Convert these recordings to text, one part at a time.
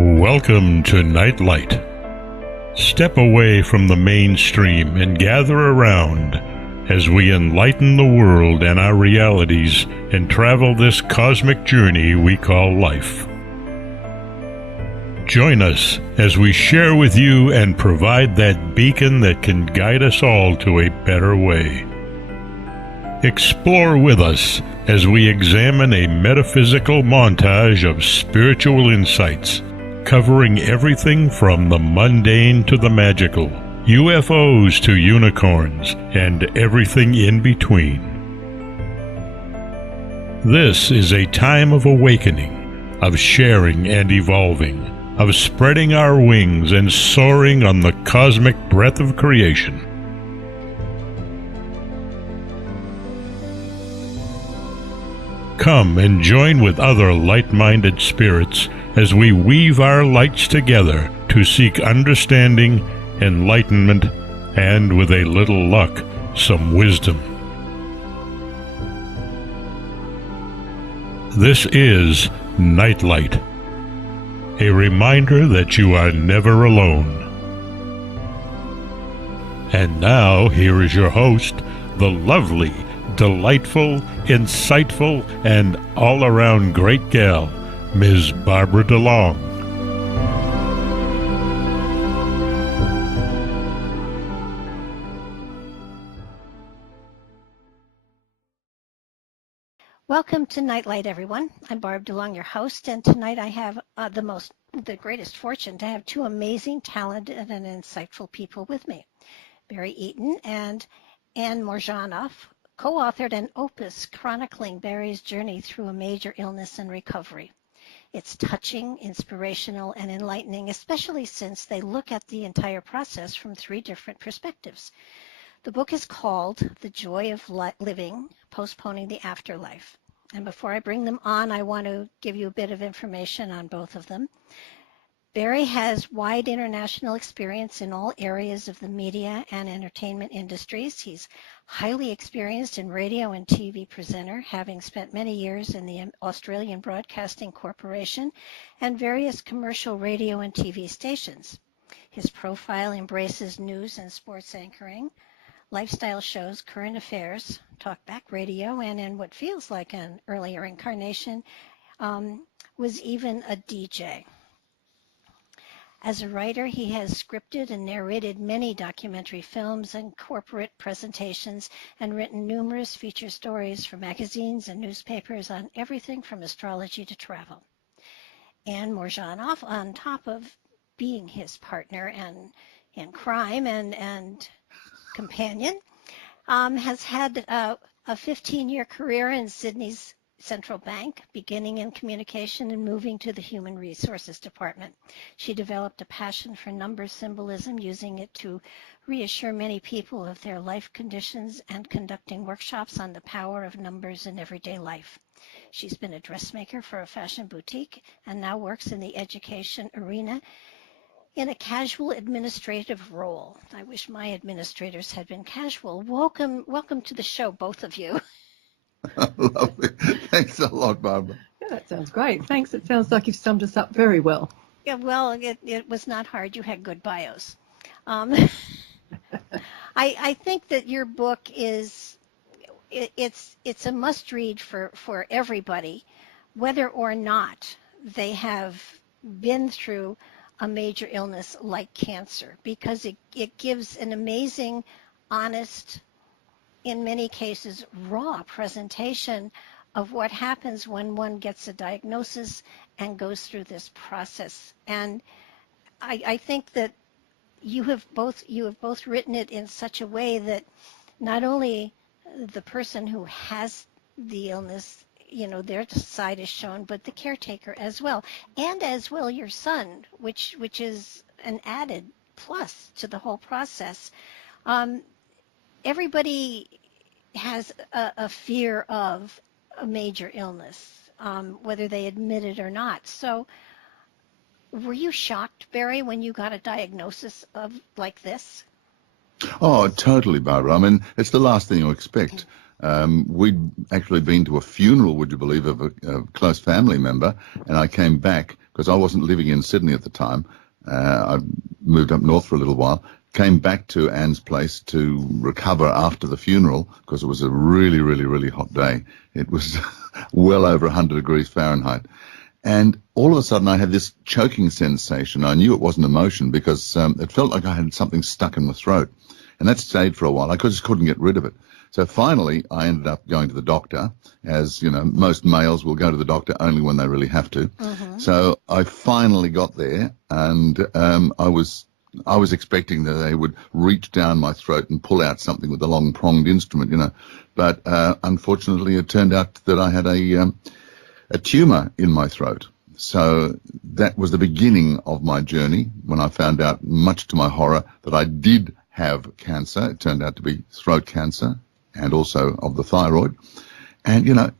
Welcome to Nightlight. Step away from the mainstream and gather around as we enlighten the world and our realities and travel this cosmic journey we call life. Join us as we share with you and provide that beacon that can guide us all to a better way. Explore with us as we examine a metaphysical montage of spiritual insights, covering everything from the mundane to the magical, UFOs to unicorns, and everything in between. This is a time of awakening, of sharing and evolving, of spreading our wings and soaring on the cosmic breath of creation. Come and join with other light-minded spirits as we weave our lights together to seek understanding, enlightenment, and, with a little luck, some wisdom. This is Nightlight, a reminder that you are never alone. And now, here is your host, the lovely, delightful, insightful, and all-around great gal, Ms. Barbara DeLong. Welcome to Nightlight, everyone. I'm Barb DeLong, your host, and tonight I have the greatest fortune to have two amazing, talented, and insightful people with me. Barry Eaton and Anne Morjanoff co-authored an opus chronicling Barry's journey through a major illness and recovery. It's touching, inspirational, and enlightening, especially since they look at the entire process from three different perspectives. The book is called The Joy of Living, Postponing the Afterlife. And before I bring them on, I want to give you a bit of information on both of them. Barry has wide international experience in all areas of the media and entertainment industries. He's highly experienced in radio and TV presenter, having spent many years in the Australian Broadcasting Corporation and various commercial radio and TV stations. His profile embraces news and sports anchoring, lifestyle shows, current affairs, talkback radio, and in what feels like an earlier incarnation, was even a DJ. As a writer, he has scripted and narrated many documentary films and corporate presentations and written numerous feature stories for magazines and newspapers on everything from astrology to travel. Anne Morjanoff, on top of being his partner in crime and companion, has had a 15-year career in Sydney's Central Bank, beginning in communication and moving to the Human Resources Department. She developed a passion for number symbolism, using it to reassure many people of their life conditions and conducting workshops on the power of numbers in everyday life. She's been a dressmaker for a fashion boutique and now works in the education arena in a casual administrative role. I wish my administrators had been casual. Welcome to the show, both of you. Lovely. Thanks a lot, Barbara. Yeah, that sounds great. Thanks. It sounds like you've summed us up very well. Yeah, well, it was not hard. You had good bios. I think that your book it's a must-read for everybody, whether or not they have been through a major illness like cancer, because it gives an amazing, honest, in many cases, raw presentation of what happens when one gets a diagnosis and goes through this process. And I think that you have both written it in such a way that not only the person who has the illness, their side is shown, but the caretaker as well, and as well your son, which is an added plus to the whole process. Everybody has a fear of a major illness, whether they admit it or not. So were you shocked, Barry, when you got a diagnosis like this? Oh, totally, Barbara. I mean, it's the last thing you expect. We'd actually been to a funeral, would you believe, of a close family member, and I came back because I wasn't living in Sydney at the time. I moved up north for a little while, came back to Anne's place to recover after the funeral because it was a really, really, really hot day. It was well over 100 degrees Fahrenheit. And all of a sudden I had this choking sensation. I knew it wasn't emotion because it felt like I had something stuck in my throat. And that stayed for a while. I just couldn't get rid of it. So finally I ended up going to the doctor. As you know, most males will go to the doctor only when they really have to. Mm-hmm. So I finally got there, and I was expecting that they would reach down my throat and pull out something with a long pronged instrument, you know. But unfortunately it turned out that I had a tumor in my throat. So that was the beginning of my journey when I found out, much to my horror, that I did have cancer. It turned out to be throat cancer and also of the thyroid. And, you know,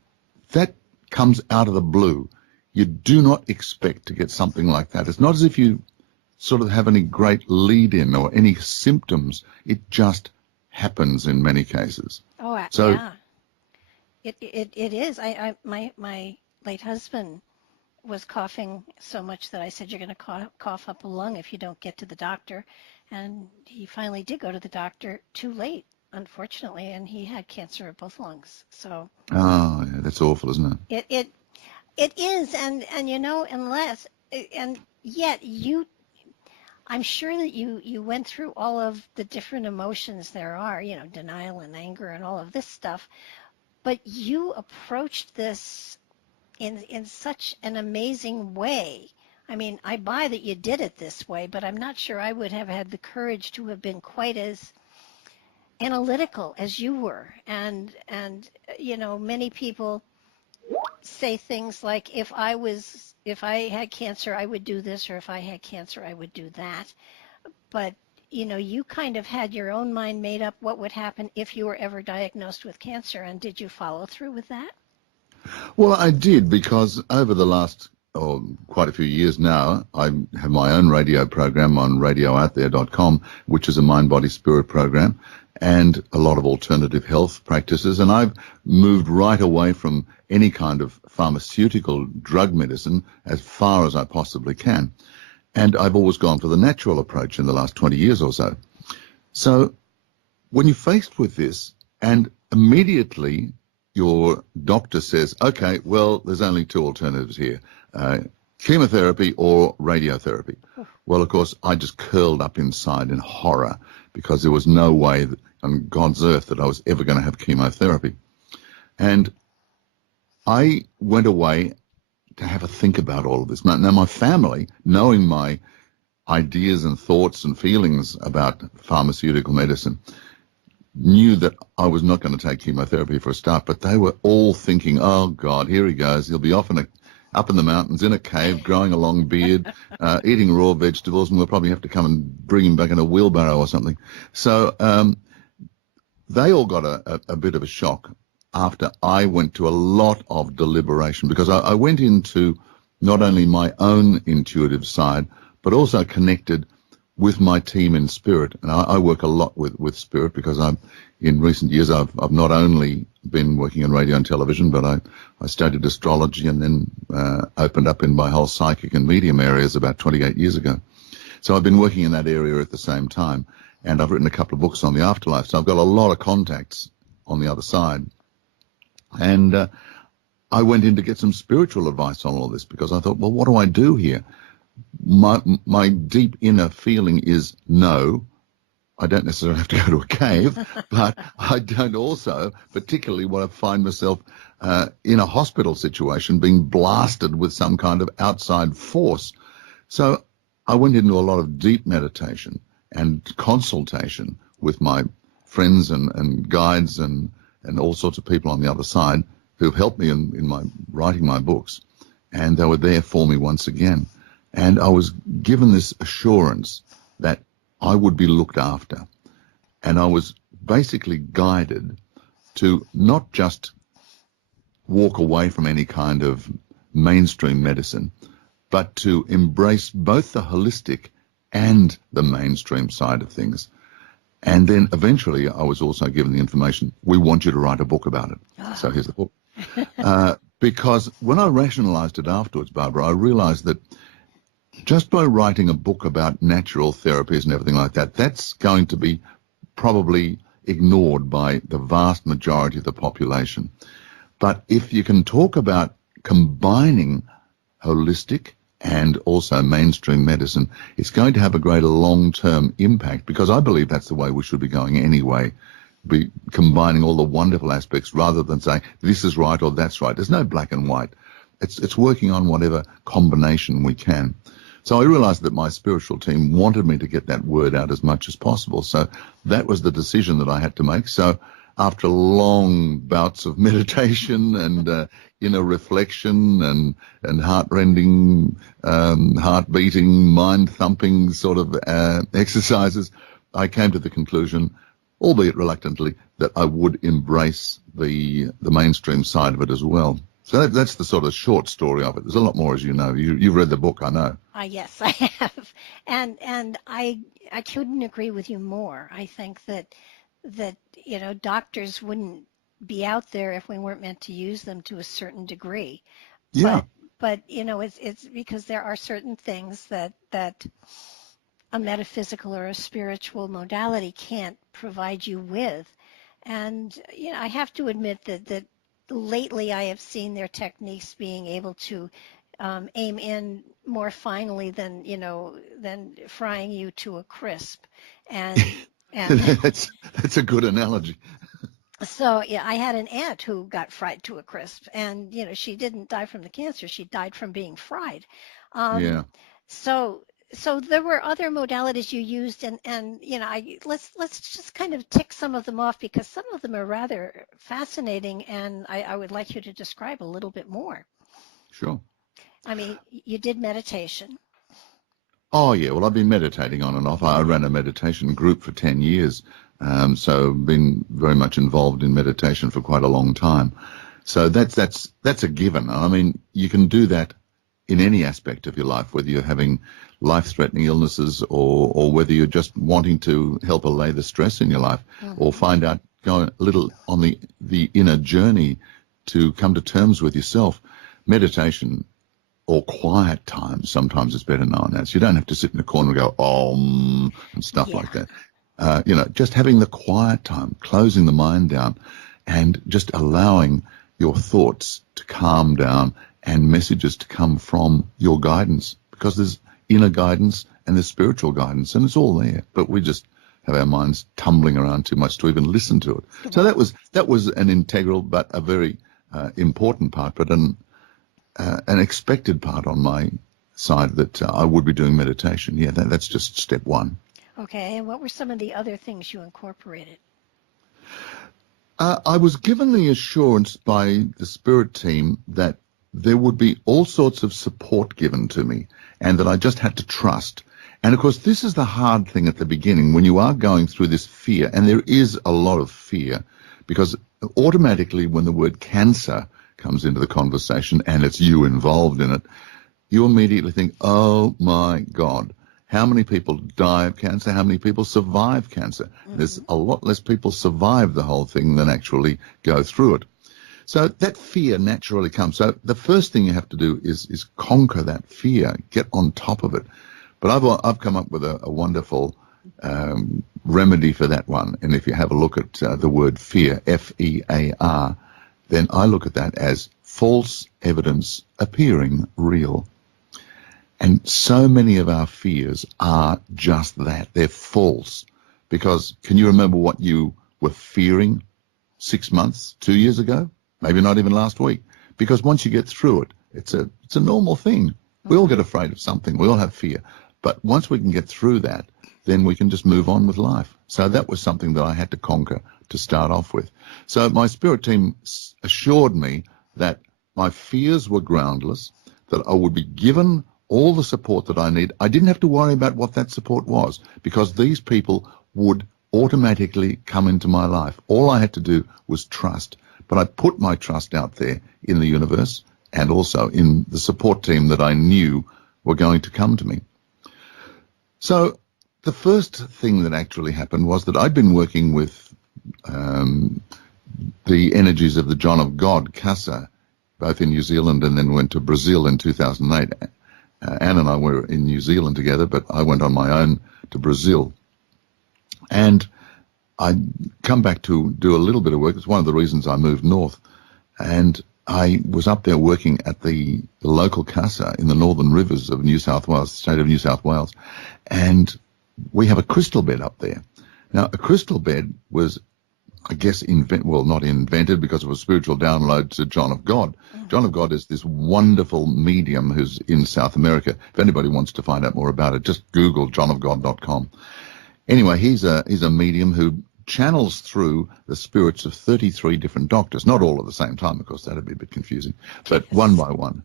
that comes out of the blue. You do not expect to get something like that. It's not as if you sort of have any great lead-in or any symptoms. It just happens in many cases. Oh, so, yeah. It is. My late husband was coughing so much that I said, you're going to cough up a lung if you don't get to the doctor. And he finally did go to the doctor too late, unfortunately, and he had cancer of both lungs. So. Oh, yeah, that's awful, isn't it? It is, and you know, yet I'm sure that you went through all of the different emotions there are, you know, denial and anger and all of this stuff, but you approached this in such an amazing way. I mean, I buy that you did it this way, but I'm not sure I would have had the courage to have been quite as analytical as you were. And you know, many people say things like, if I had cancer, I would do this, or if I had cancer, I would do that. But, you know, you kind of had your own mind made up what would happen if you were ever diagnosed with cancer. And did you follow through with that? Well, I did, because over the last quite a few years now, I have my own radio program on radiooutthere.com, which is a mind-body-spirit program, and a lot of alternative health practices. And I've moved right away from any kind of pharmaceutical drug medicine as far as I possibly can. And I've always gone for the natural approach in the last 20 years or so. So when you're faced with this, and immediately your doctor says, okay, well, there's only two alternatives here, chemotherapy or radiotherapy. Well, of course, I just curled up inside in horror, because there was no way on God's earth that I was ever going to have chemotherapy. And I went away to have a think about all of this. Now, my family, knowing my ideas and thoughts and feelings about pharmaceutical medicine, knew that I was not going to take chemotherapy for a start, but they were all thinking, oh, God, here he goes. He'll be up in the mountains in a cave, growing a long beard, eating raw vegetables, and we'll probably have to come and bring him back in a wheelbarrow or something. So they all got a bit of a shock after I went to a lot of deliberation, because I went into not only my own intuitive side, but also connected with my team in spirit. And I work a lot with spirit, because in recent years I've not only been working in radio and television, but I studied astrology and then opened up in my whole psychic and medium areas about 28 years ago. So I've been working in that area at the same time, and I've written a couple of books on the afterlife. So I've got a lot of contacts on the other side. And I went in to get some spiritual advice on all this, because I thought, well, what do I do here? My deep inner feeling is no, I don't necessarily have to go to a cave, but I don't also particularly want to find myself in a hospital situation being blasted with some kind of outside force. So I went into a lot of deep meditation and consultation with my friends and guides and all sorts of people on the other side who've helped me in my writing my books. And they were there for me once again. And I was given this assurance that I would be looked after. And I was basically guided to not just walk away from any kind of mainstream medicine, but to embrace both the holistic and the mainstream side of things. And then eventually I was also given the information, we want you to write a book about it. So here's the book. Because when I rationalized it afterwards, Barbara, I realized that Just by writing a book about natural therapies and everything like that, that's going to be probably ignored by the vast majority of the population. But if you can talk about combining holistic and also mainstream medicine, it's going to have a greater long-term impact, because I believe that's the way we should be going anyway, be combining all the wonderful aspects rather than saying this is right or that's right. There's no black and white. It's working on whatever combination we can. So I realized that my spiritual team wanted me to get that word out as much as possible. So that was the decision that I had to make. So after long bouts of meditation and inner reflection and heart-rending, heart-beating, mind-thumping sort of exercises, I came to the conclusion, albeit reluctantly, that I would embrace the mainstream side of it as well. So that's the sort of short story of it. There's a lot more, as you know. You've read the book, I know. Yes, I have, and I couldn't agree with you more. I think that doctors wouldn't be out there if we weren't meant to use them to a certain degree. Yeah. But it's because there are certain things that a metaphysical or a spiritual modality can't provide you with, and I have to admit that lately I have seen their techniques being able to aim in more finely than frying you to a crisp, and that's a good analogy. So yeah, I had an aunt who got fried to a crisp, and she didn't die from the cancer; she died from being fried. Yeah. So there were other modalities you used, and let's just kind of tick some of them off, because some of them are rather fascinating, and I would like you to describe a little bit more. Sure. I mean, you did meditation. Oh, yeah. Well, I've been meditating on and off. I ran a meditation group for 10 years, so been very much involved in meditation for quite a long time. So that's a given. I mean, you can do that in any aspect of your life, whether you're having life-threatening illnesses or whether you're just wanting to help allay the stress in your life, or find out, go a little on the inner journey to come to terms with yourself. Meditation, or quiet time, sometimes it's better known as. You don't have to sit in a corner and go, and stuff like that. Just having the quiet time, closing the mind down, and just allowing your thoughts to calm down and messages to come from your guidance, because there's inner guidance and there's spiritual guidance, and it's all there, but we just have our minds tumbling around too much to even listen to it. So that was an integral but a very important part, but an expected part on my side, that I would be doing meditation. Yeah, that's just step one. Okay, and what were some of the other things you incorporated? I was given the assurance by the spirit team that there would be all sorts of support given to me, and that I just had to trust. And of course, this is the hard thing at the beginning, when you are going through this fear, and there is a lot of fear, because automatically when the word cancer comes into the conversation and it's you involved in it, you immediately think, oh my God, how many people die of cancer? How many people survive cancer? Mm-hmm. There's a lot less people survive the whole thing than actually go through it. So that fear naturally comes. So the first thing you have to do is conquer that fear, get on top of it. But I've come up with a wonderful remedy for that one. And if you have a look at the word fear, F-E-A-R, then I look at that as false evidence appearing real. And so many of our fears are just that. They're false. Because can you remember what you were fearing 6 months, 2 years ago? Maybe not even last week. Because once you get through it, it's a normal thing. We all get afraid of something. We all have fear. But once we can get through that, then we can just move on with life. So that was something that I had to conquer to start off with. So my spirit team assured me that my fears were groundless, that I would be given all the support that I need. I didn't have to worry about what that support was, because these people would automatically come into my life. All I had to do was trust. But I put my trust out there in the universe, and also in the support team that I knew were going to come to me. So the first thing that actually happened was that I'd been working with the energies of the John of God, Casa, both in New Zealand, and then went to Brazil in 2008. Anne and I were in New Zealand together, but I went on my own to Brazil. And I'd come back to do a little bit of work. It's one of the reasons I moved north. And I was up there working at the local casa in the Northern Rivers of New South Wales, the state of New South Wales. And we have a crystal bed up there. Now, a crystal bed was, I guess, not invented because of a spiritual download to John of God. Mm-hmm. John of God is this wonderful medium who's in South America. If anybody wants to find out more about it, just Google johnofgod.com. Anyway, he's a medium who channels through the spirits of 33 different doctors, not all at the same time, of course, that'd be a bit confusing, but yes. One by one.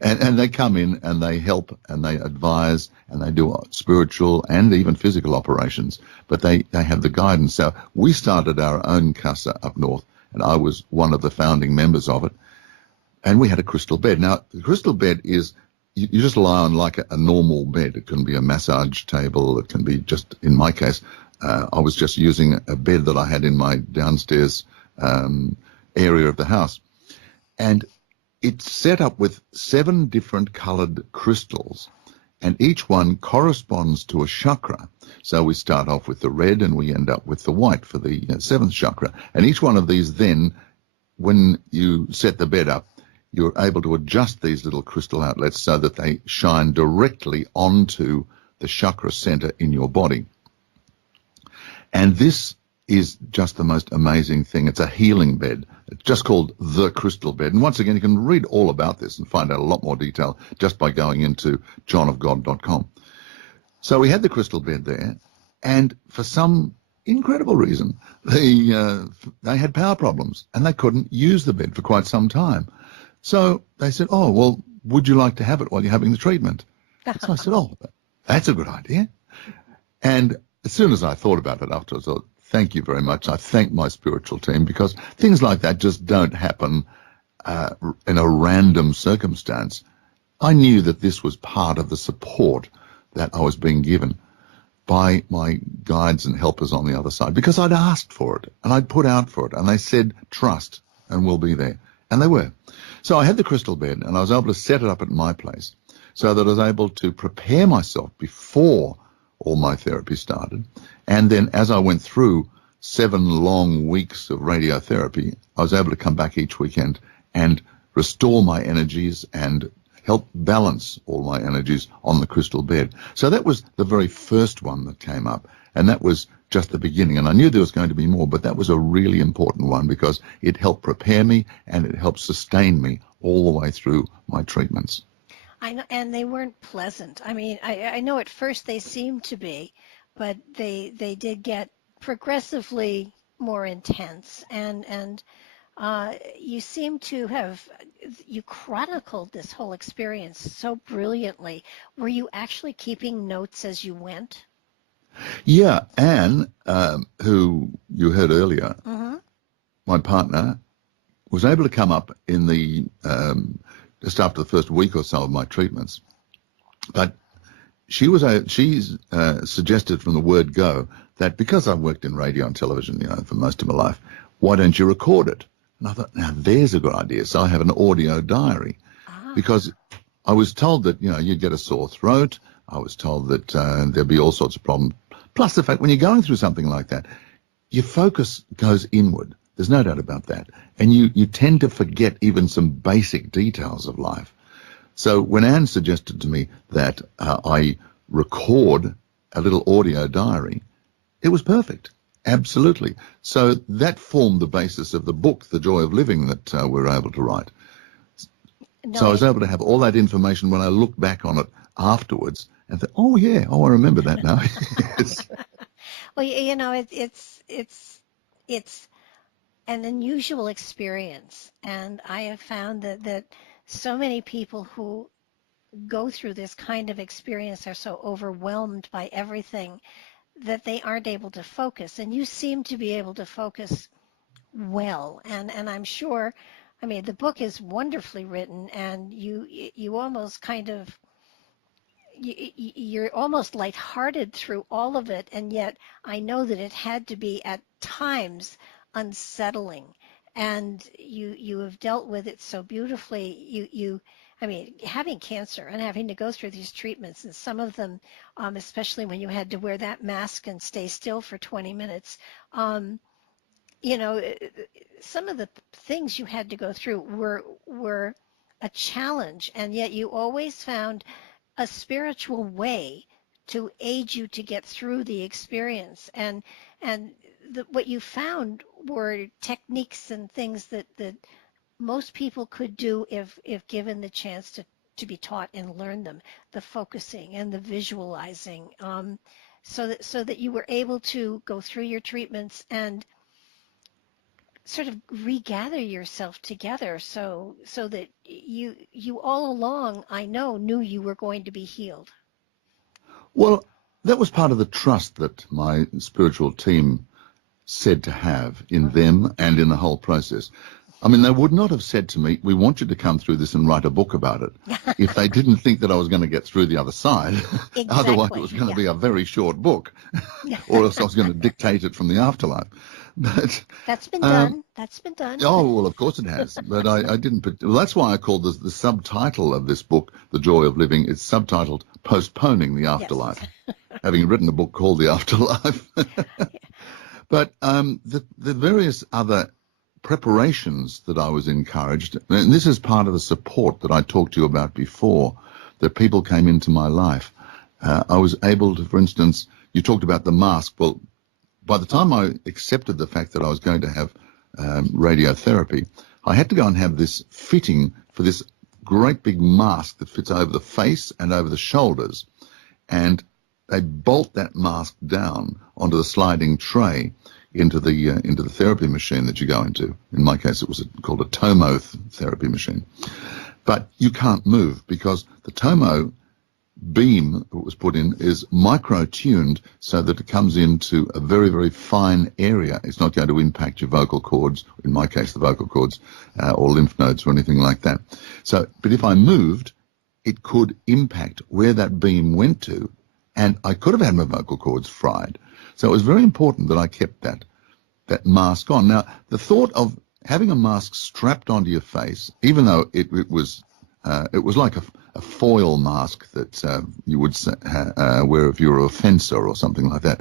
And they come in and they help and they advise and they do spiritual and even physical operations, but they have the guidance. So we started our own casa up north, and I was one of the founding members of it, and we had a crystal bed. Now, the crystal bed is, you just lie on like a normal bed. It can be a massage table. It can be just, in my case, I was just using a bed that I had in my downstairs area of the house. And it's set up with 7 different colored crystals, and each one corresponds to a chakra. So we start off with the red and we end up with the white for the 7th chakra. And each one of these then, when you set the bed up, you're able to adjust these little crystal outlets so that they shine directly onto the chakra center in your body. And this is just the most amazing thing. It's a healing bed. It's just called the crystal bed. And once again, you can read all about this and find out a lot more detail just by going into johnofgod.com. So we had the crystal bed there, and for some incredible reason, they had power problems and they couldn't use the bed for quite some time. So they said, oh, well, would you like to have it while you're having the treatment? So I said, oh, that's a good idea. And as soon as I thought about it afterwards, I thought, thank you very much. I thank my spiritual team, because things like that just don't happen in a random circumstance. I knew that this was part of the support that I was being given by my guides and helpers on the other side, because I'd asked for it and I'd put out for it, and they said, trust and we'll be there. And they were. So I had the crystal bed and I was able to set it up at my place so that I was able to prepare myself before all my therapy started. And then as I went through 7 long weeks of radiotherapy, I was able to come back each weekend and restore my energies and help balance all my energies on the crystal bed. So that was the very first one that came up, and that was just the beginning. And I knew there was going to be more, but that was a really important one because it helped prepare me and it helped sustain me all the way through my treatments. I know, and they weren't pleasant. I mean, I know at first they seemed to be, but they did get progressively more intense. And you seem to have, you chronicled this whole experience so brilliantly. Were you actually keeping notes as you went? Yeah, Anne, who you heard earlier, my partner, was able to come up in the just after the first week or so of my treatments. But she's suggested from the word go that because I've worked in radio and television, for most of my life, why don't you record it? And I thought, now there's a good idea. So I have an audio diary because I was told that, you'd get a sore throat. I was told that there'd be all sorts of problems. Plus the fact when you're going through something like that, your focus goes inward. There's no doubt about that. And you tend to forget even some basic details of life. So when Anne suggested to me that I record a little audio diary, it was perfect. Absolutely. So that formed the basis of the book, The Joy of Living, that we were able to write. So I was able to have all that information when I looked back on it afterwards and thought, oh, yeah, I remember that now. Yes. Well, it's an unusual experience, and I have found that so many people who go through this kind of experience are so overwhelmed by everything that they aren't able to focus, and you seem to be able to focus well, and I'm sure, I mean, the book is wonderfully written, and you almost kind of, you're almost lighthearted through all of it, and yet I know that it had to be at times unsettling, and you have dealt with it so beautifully. I mean, having cancer and having to go through these treatments, and some of them, especially when you had to wear that mask and stay still for 20 minutes, you know, some of the things you had to go through were a challenge, and yet you always found a spiritual way to aid you to get through the experience. And what you found were techniques and things that most people could do if given the chance to be taught and learn them. The focusing and the visualizing, so that you were able to go through your treatments and sort of regather yourself together, so that you all along, I know, knew you were going to be healed. Well, that was part of the trust that my spiritual team said to have in them and in the whole process. I mean, they would not have said to me, we want you to come through this and write a book about it, if they didn't think that I was going to get through the other side. Exactly. Otherwise, it was going to be a very short book, or else I was going to dictate it from the afterlife. But that's been done. That's been done. Oh, well, of course it has. But I didn't put... Well, that's why I called the subtitle of this book, The Joy of Living, it's subtitled Postponing the Afterlife, having written a book called The Afterlife. But the various other preparations that I was encouraged, and this is part of the support that I talked to you about before, that people came into my life. I was able to, for instance, you talked about the mask. Well, by the time I accepted the fact that I was going to have radiotherapy, I had to go and have this fitting for this great big mask that fits over the face and over the shoulders. And they bolt that mask down onto the sliding tray into the therapy machine that you go into. In my case, it was called a Tomo therapy machine. But you can't move because the Tomo beam that was put in is micro-tuned so that it comes into a very, very fine area. It's not going to impact your vocal cords, in my case the vocal cords, or lymph nodes or anything like that. So, but if I moved, it could impact where that beam went to, and I could have had my vocal cords fried. So it was very important that I kept that mask on. Now, the thought of having a mask strapped onto your face, even though it was like a foil mask that you would wear if you were a fencer or something like that,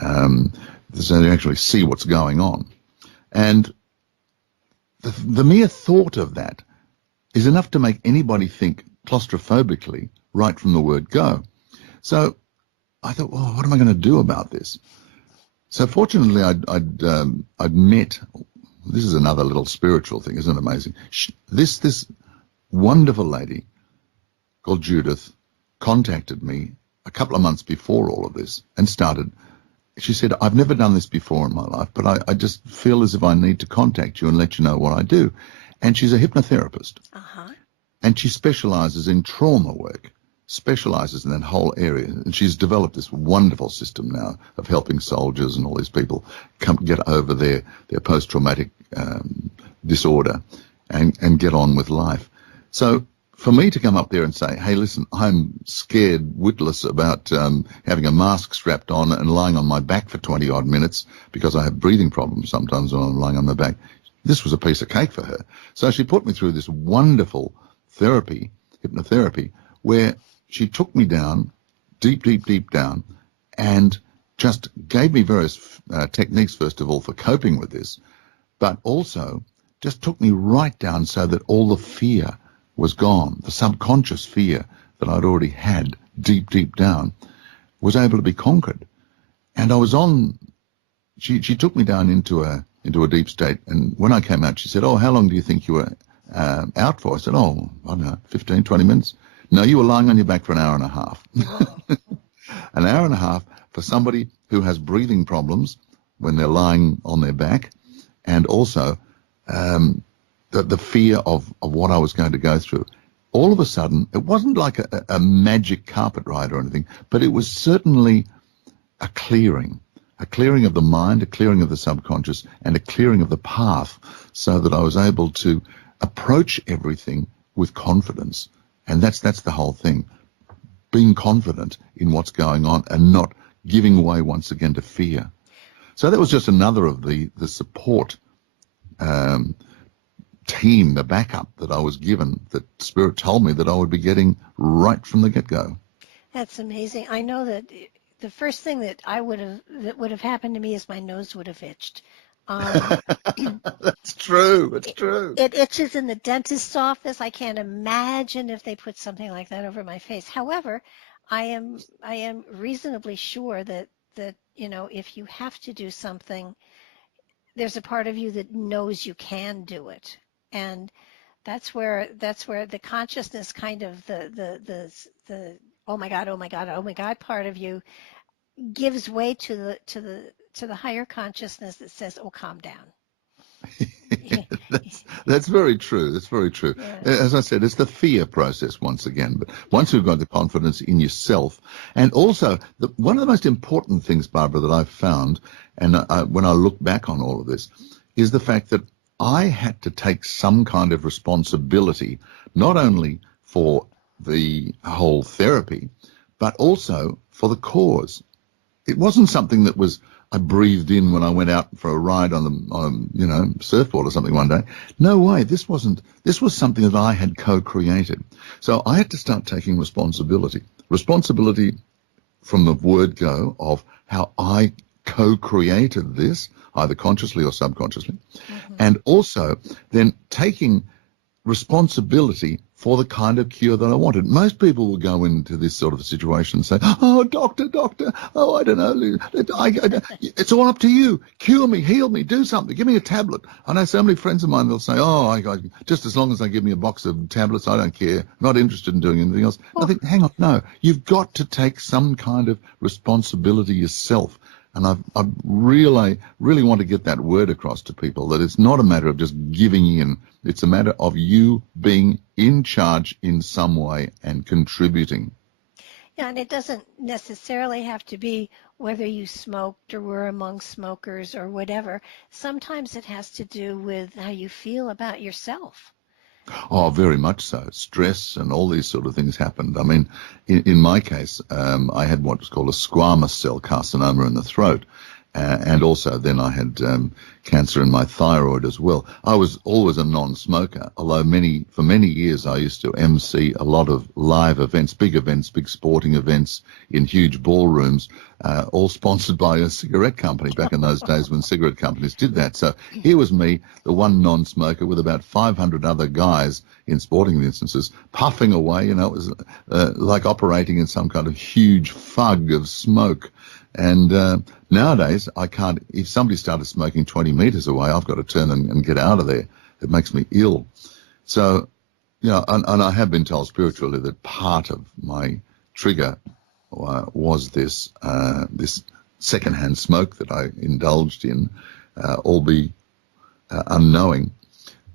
so you actually see what's going on. And the mere thought of that is enough to make anybody think claustrophobically right from the word go. So I thought, well, what am I going to do about this? So fortunately, I'd met, this is another little spiritual thing, isn't it amazing? This wonderful lady called Judith contacted me a couple of months before all of this and she said, I've never done this before in my life, but I just feel as if I need to contact you and let you know what I do. And she's a hypnotherapist. And she specializes in trauma work, specializes in that whole area. And she's developed this wonderful system now of helping soldiers and all these people get over their post-traumatic disorder and get on with life. So for me to come up there and say, hey, listen, I'm scared witless about having a mask strapped on and lying on my back for 20-odd minutes because I have breathing problems sometimes when I'm lying on my back, this was a piece of cake for her. So she put me through this wonderful therapy, hypnotherapy, where she took me down, deep down, and just gave me various techniques, first of all, for coping with this, but also just took me right down so that all the fear was gone. The subconscious fear that I'd already had deep down was able to be conquered. And I was she took me down into a deep state. And when I came out, she said, oh, how long do you think you were out for? I said, oh, I don't know, 15, 20 minutes. No, you were lying on your back for an hour and a half. An hour and a half for somebody who has breathing problems when they're lying on their back, and also the fear of what I was going to go through. All of a sudden, it wasn't like a magic carpet ride or anything, but it was certainly a clearing of the mind, a clearing of the subconscious, and a clearing of the path, so that I was able to approach everything with confidence. And that's the whole thing, being confident in what's going on and not giving way once again to fear. So that was just another of the support team, the backup that I was given, that Spirit told me that I would be getting right from the get-go. That's amazing. I know that the first thing that would have happened to me is my nose would have itched. That's true. It's true. It itches in the dentist's office. I can't imagine if they put something like that over my face. However, I am reasonably sure that if you have to do something, there's a part of you that knows you can do it, and that's where the consciousness, kind of the oh my God part of you gives way to the higher consciousness that says, oh, calm down. That's very true. That's very true. Yeah. As I said, it's the fear process once again. But once you've got the confidence in yourself, and also one of the most important things, Barbara, that I've found, and when I look back on all of this, is the fact that I had to take some kind of responsibility, not only for the whole therapy, but also for the cause. It wasn't something that I breathed in when I went out for a ride on surfboard or something one day. No way. This was something that I had co-created. So I had to start taking responsibility. Responsibility from the word go of how I co-created this, either consciously or subconsciously, and also then taking responsibility for the kind of cure that I wanted. Most people will go into this sort of situation and say, oh, doctor, oh, I don't know, it's all up to you. Cure me, heal me, do something, give me a tablet. I know so many friends of mine, they'll say, I just as long as they give me a box of tablets, I don't care, not interested in doing anything else. I think, hang on, no, you've got to take some kind of responsibility yourself. And I really want to get that word across to people, that it's not a matter of just giving in. It's a matter of you being in charge in some way and contributing. Yeah, and it doesn't necessarily have to be whether you smoked or were among smokers or whatever. Sometimes it has to do with how you feel about yourself. Oh, very much so. Stress and all these sort of things happened. I mean, in my case, I had what was called a squamous cell carcinoma in the throat. And also then I had cancer in my thyroid as well. I was always a non-smoker, although for many years I used to MC a lot of live events, big sporting events in huge ballrooms, all sponsored by a cigarette company back in those days when cigarette companies did that. So here was me, the one non-smoker, with about 500 other guys in sporting instances, puffing away. It was like operating in some kind of huge fug of smoke. And nowadays, I can't, if somebody started smoking 20 meters away, I've got to turn and get out of there. It makes me ill. So, and I have been told spiritually that part of my trigger was this secondhand smoke that I indulged in, albeit unknowing.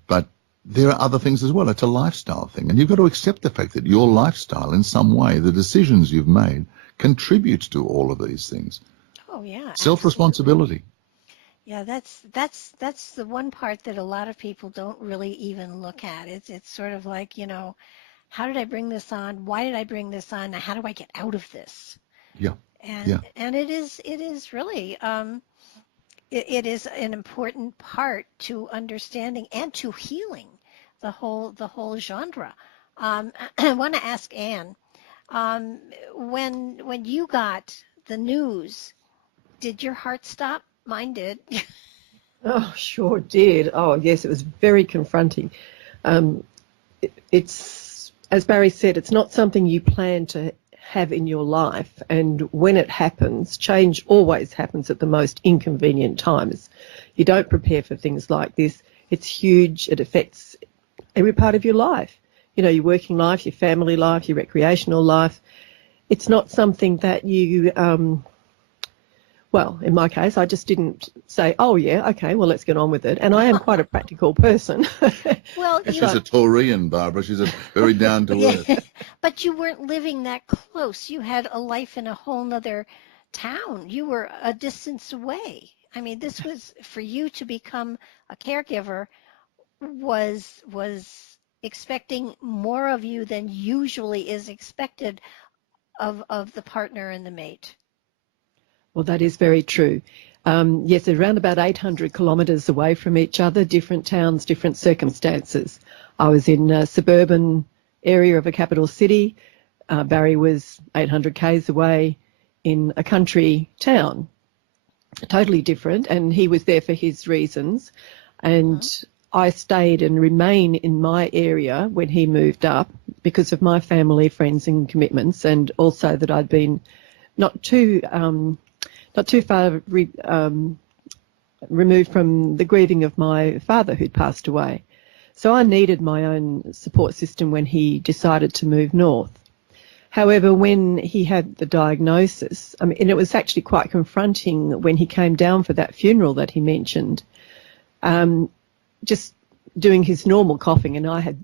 But there are other things as well. It's a lifestyle thing. And you've got to accept the fact that your lifestyle, in some way, the decisions you've made, contributes to all of these things. Oh yeah. Self-responsibility. Yeah, that's the one part that a lot of people don't really even look at. It's sort of like, how did I bring this on? Why did I bring this on? How do I get out of this? Yeah. And it is really it is an important part to understanding and to healing the whole genre. I want to ask Anne, when you got the news, did your heart stop? Mine did. Oh, sure did. Oh, yes, it was very confronting. It's, as Barry said, it's not something you plan to have in your life. And when it happens, change always happens at the most inconvenient times. You don't prepare for things like this. It's huge. It affects every part of your life. Your working life, your family life, your recreational life. It's not something that you, in my case, I just didn't say, oh, yeah, okay, well, let's get on with it. And I am quite a practical person. Well, she's a Taurian, Barbara. She's a very down to earth. But you weren't living that close. You had a life in a whole nother town. You were a distance away. I mean, this was, for you to become a caregiver was expecting more of you than usually is expected of the partner and the mate. Well, that is very true. Yes, they're around about 800 kilometres away from each other, different towns, different circumstances. I was in a suburban area of a capital city. Barry was 800 k's away in a country town, totally different, and he was there for his reasons. And I stayed and remained in my area when he moved up because of my family, friends and commitments, and also that I'd been not too far removed from the grieving of my father who'd passed away. So I needed my own support system when he decided to move north. However, when he had the diagnosis, and it was actually quite confronting when he came down for that funeral that he mentioned, just doing his normal coughing, and I had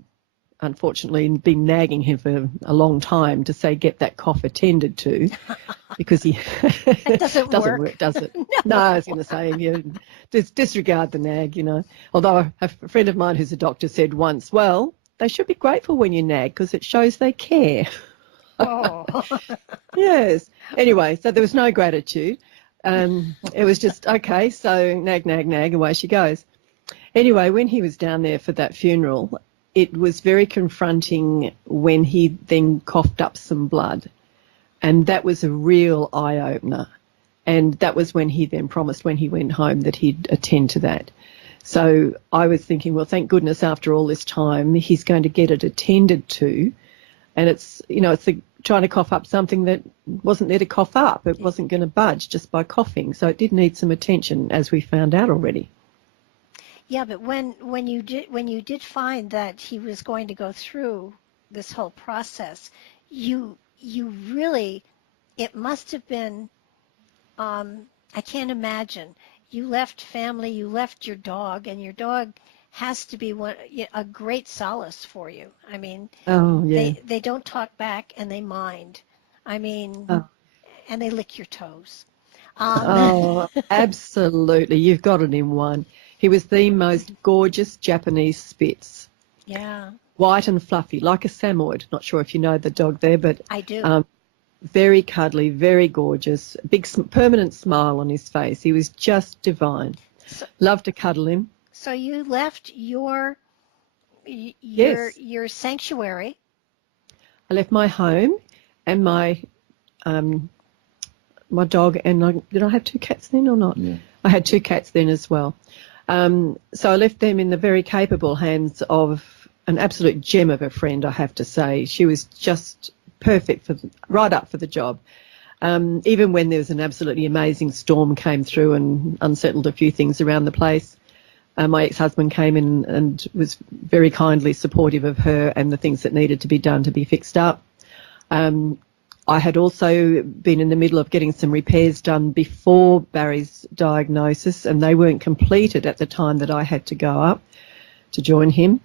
unfortunately been nagging him for a long time to say get that cough attended to because he it doesn't work, does it? No, I was going to say, disregard the nag, Although a friend of mine who's a doctor said once, well, they should be grateful when you nag because it shows they care. Oh. Yes. Anyway, so there was no gratitude. It was just, okay, so nag, nag, nag, away she goes. Anyway, when he was down there for that funeral, it was very confronting when he then coughed up some blood. And that was a real eye-opener. And that was when he then promised when he went home that he'd attend to that. So I was thinking, well, thank goodness after all this time he's going to get it attended to. And it's trying to cough up something that wasn't there to cough up. It wasn't going to budge just by coughing. So it did need some attention, as we found out already. Yeah, but when you did find that he was going to go through this whole process, you really, it must have been, I can't imagine. You left family, you left your dog, and your dog has to be a great solace for you. I mean, they don't talk back and they mind. I mean, and they lick your toes. Absolutely. You've got it in one. He was the most gorgeous Japanese Spitz. Yeah. White and fluffy, like a Samoyed. Not sure if you know the dog there, but I do. Very cuddly, very gorgeous, big permanent smile on his face. He was just divine. Loved to cuddle him. So you left your sanctuary. I left my home and my dog, and did I have 2 cats then or not? Yeah. I had 2 cats then as well. So I left them in the very capable hands of an absolute gem of a friend, I have to say. She was just perfect, right up for the job. Even when there was an absolutely amazing storm came through and unsettled a few things around the place, my ex-husband came in and was very kindly supportive of her and the things that needed to be done to be fixed up. I had also been in the middle of getting some repairs done before Barry's diagnosis, and they weren't completed at the time that I had to go up to join him.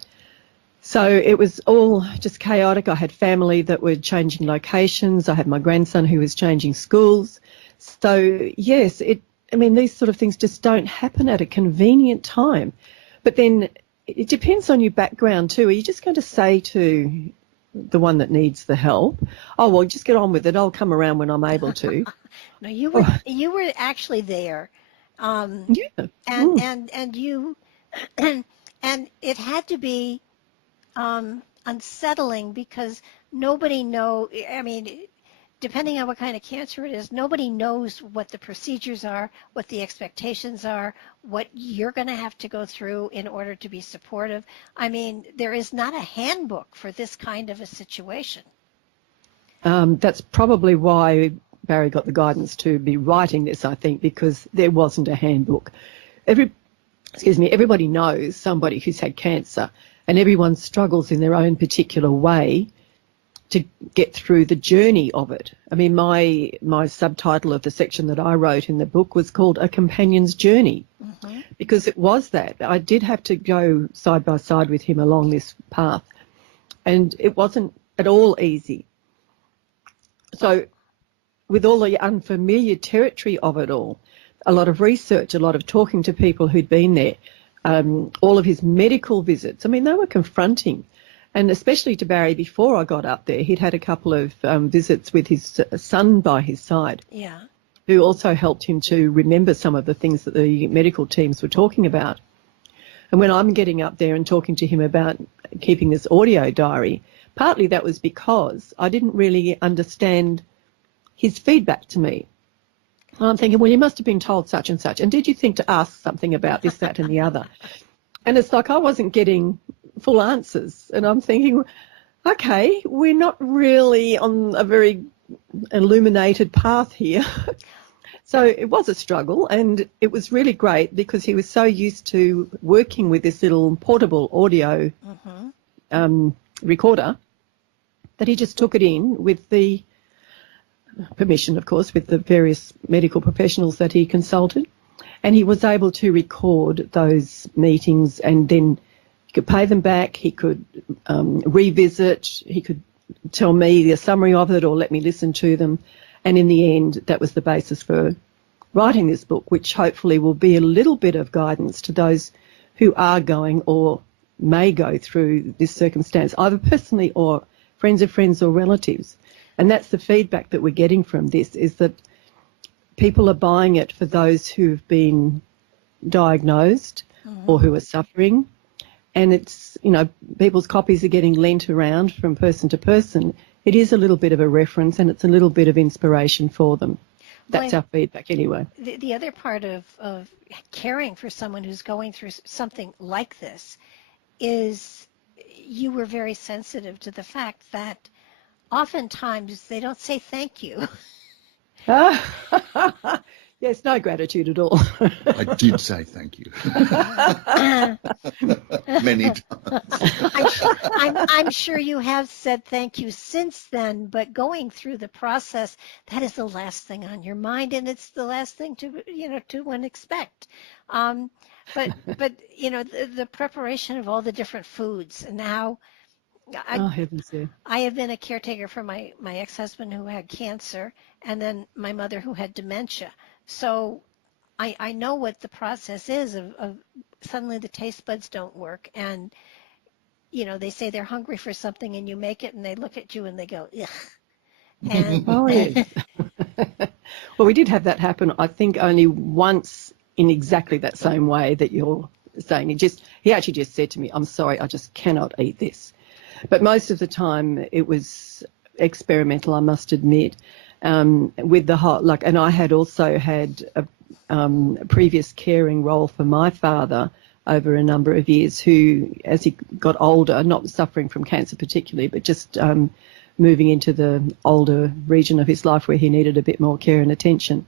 So it was all just chaotic. I had family that were changing locations. I had my grandson who was changing schools. So, yes, these sort of things just don't happen at a convenient time. But then it depends on your background too. Are you just going to say to the one that needs the help, oh, well, just get on with it, I'll come around when I'm able to? No, you were actually there. And you and it had to be unsettling because nobody depending on what kind of cancer it is, nobody knows what the procedures are, what the expectations are, what you're going to have to go through in order to be supportive. I mean, there is not a handbook for this kind of a situation. That's probably why Barry got the guidance to be writing this, I think, because there wasn't a handbook. Everybody knows somebody who's had cancer, and everyone struggles in their own particular way to get through the journey of it. I mean, my subtitle of the section that I wrote in the book was called A Companion's Journey, because it was that. I did have to go side by side with him along this path, and it wasn't at all easy. So with all the unfamiliar territory of it all, a lot of research, a lot of talking to people who'd been there, all of his medical visits, they were confronting. And especially to Barry, before I got up there, he'd had a couple of visits with his son by his side. Yeah. who also helped him to remember some of the things that the medical teams were talking about. And when I'm getting up there and talking to him about keeping this audio diary, partly that was because I didn't really understand his feedback to me. And I'm thinking, well, you must have been told such and such. And did you think to ask something about this, that and the other? And it's like I wasn't getting full answers. And I'm thinking, okay, we're not really on a very illuminated path here. So it was a struggle, and it was really great because he was so used to working with this little portable audio recorder that he just took it in with the permission, of course, with the various medical professionals that he consulted, and he was able to record those meetings, and then he could pay them back, he could revisit, he could tell me the summary of it or let me listen to them. And in the end, that was the basis for writing this book, which hopefully will be a little bit of guidance to those who are going or may go through this circumstance, either personally or friends of friends or relatives. And that's the feedback that we're getting from this, is that people are buying it for those who've been diagnosed or who are suffering. And it's, you know, people's copies are getting lent around from person to person. It is a little bit of a reference, and it's a little bit of inspiration for them. That's our feedback anyway. The other part of caring for someone who's going through something like this is you were very sensitive to the fact that oftentimes they don't say thank you. Yes, no gratitude at all. I did say thank you. Many times. I'm sure you have said thank you since then, but going through the process, that is the last thing on your mind, and it's the last thing to expect. But the preparation of all the different foods, and how heavens, yeah. I have been a caretaker for my ex-husband who had cancer, and then my mother who had dementia. So I know what the process is of suddenly the taste buds don't work, and they say they're hungry for something, and you make it, and they look at you and they go, ugh. And oh yes. Well, we did have that happen, I think, only once in exactly that same way that you're saying. He actually just said to me, "I'm sorry, I just cannot eat this." But most of the time it was experimental, I must admit. With the whole, and I had also had a previous caring role for my father over a number of years, who, as he got older, not suffering from cancer particularly, but just moving into the older region of his life where he needed a bit more care and attention.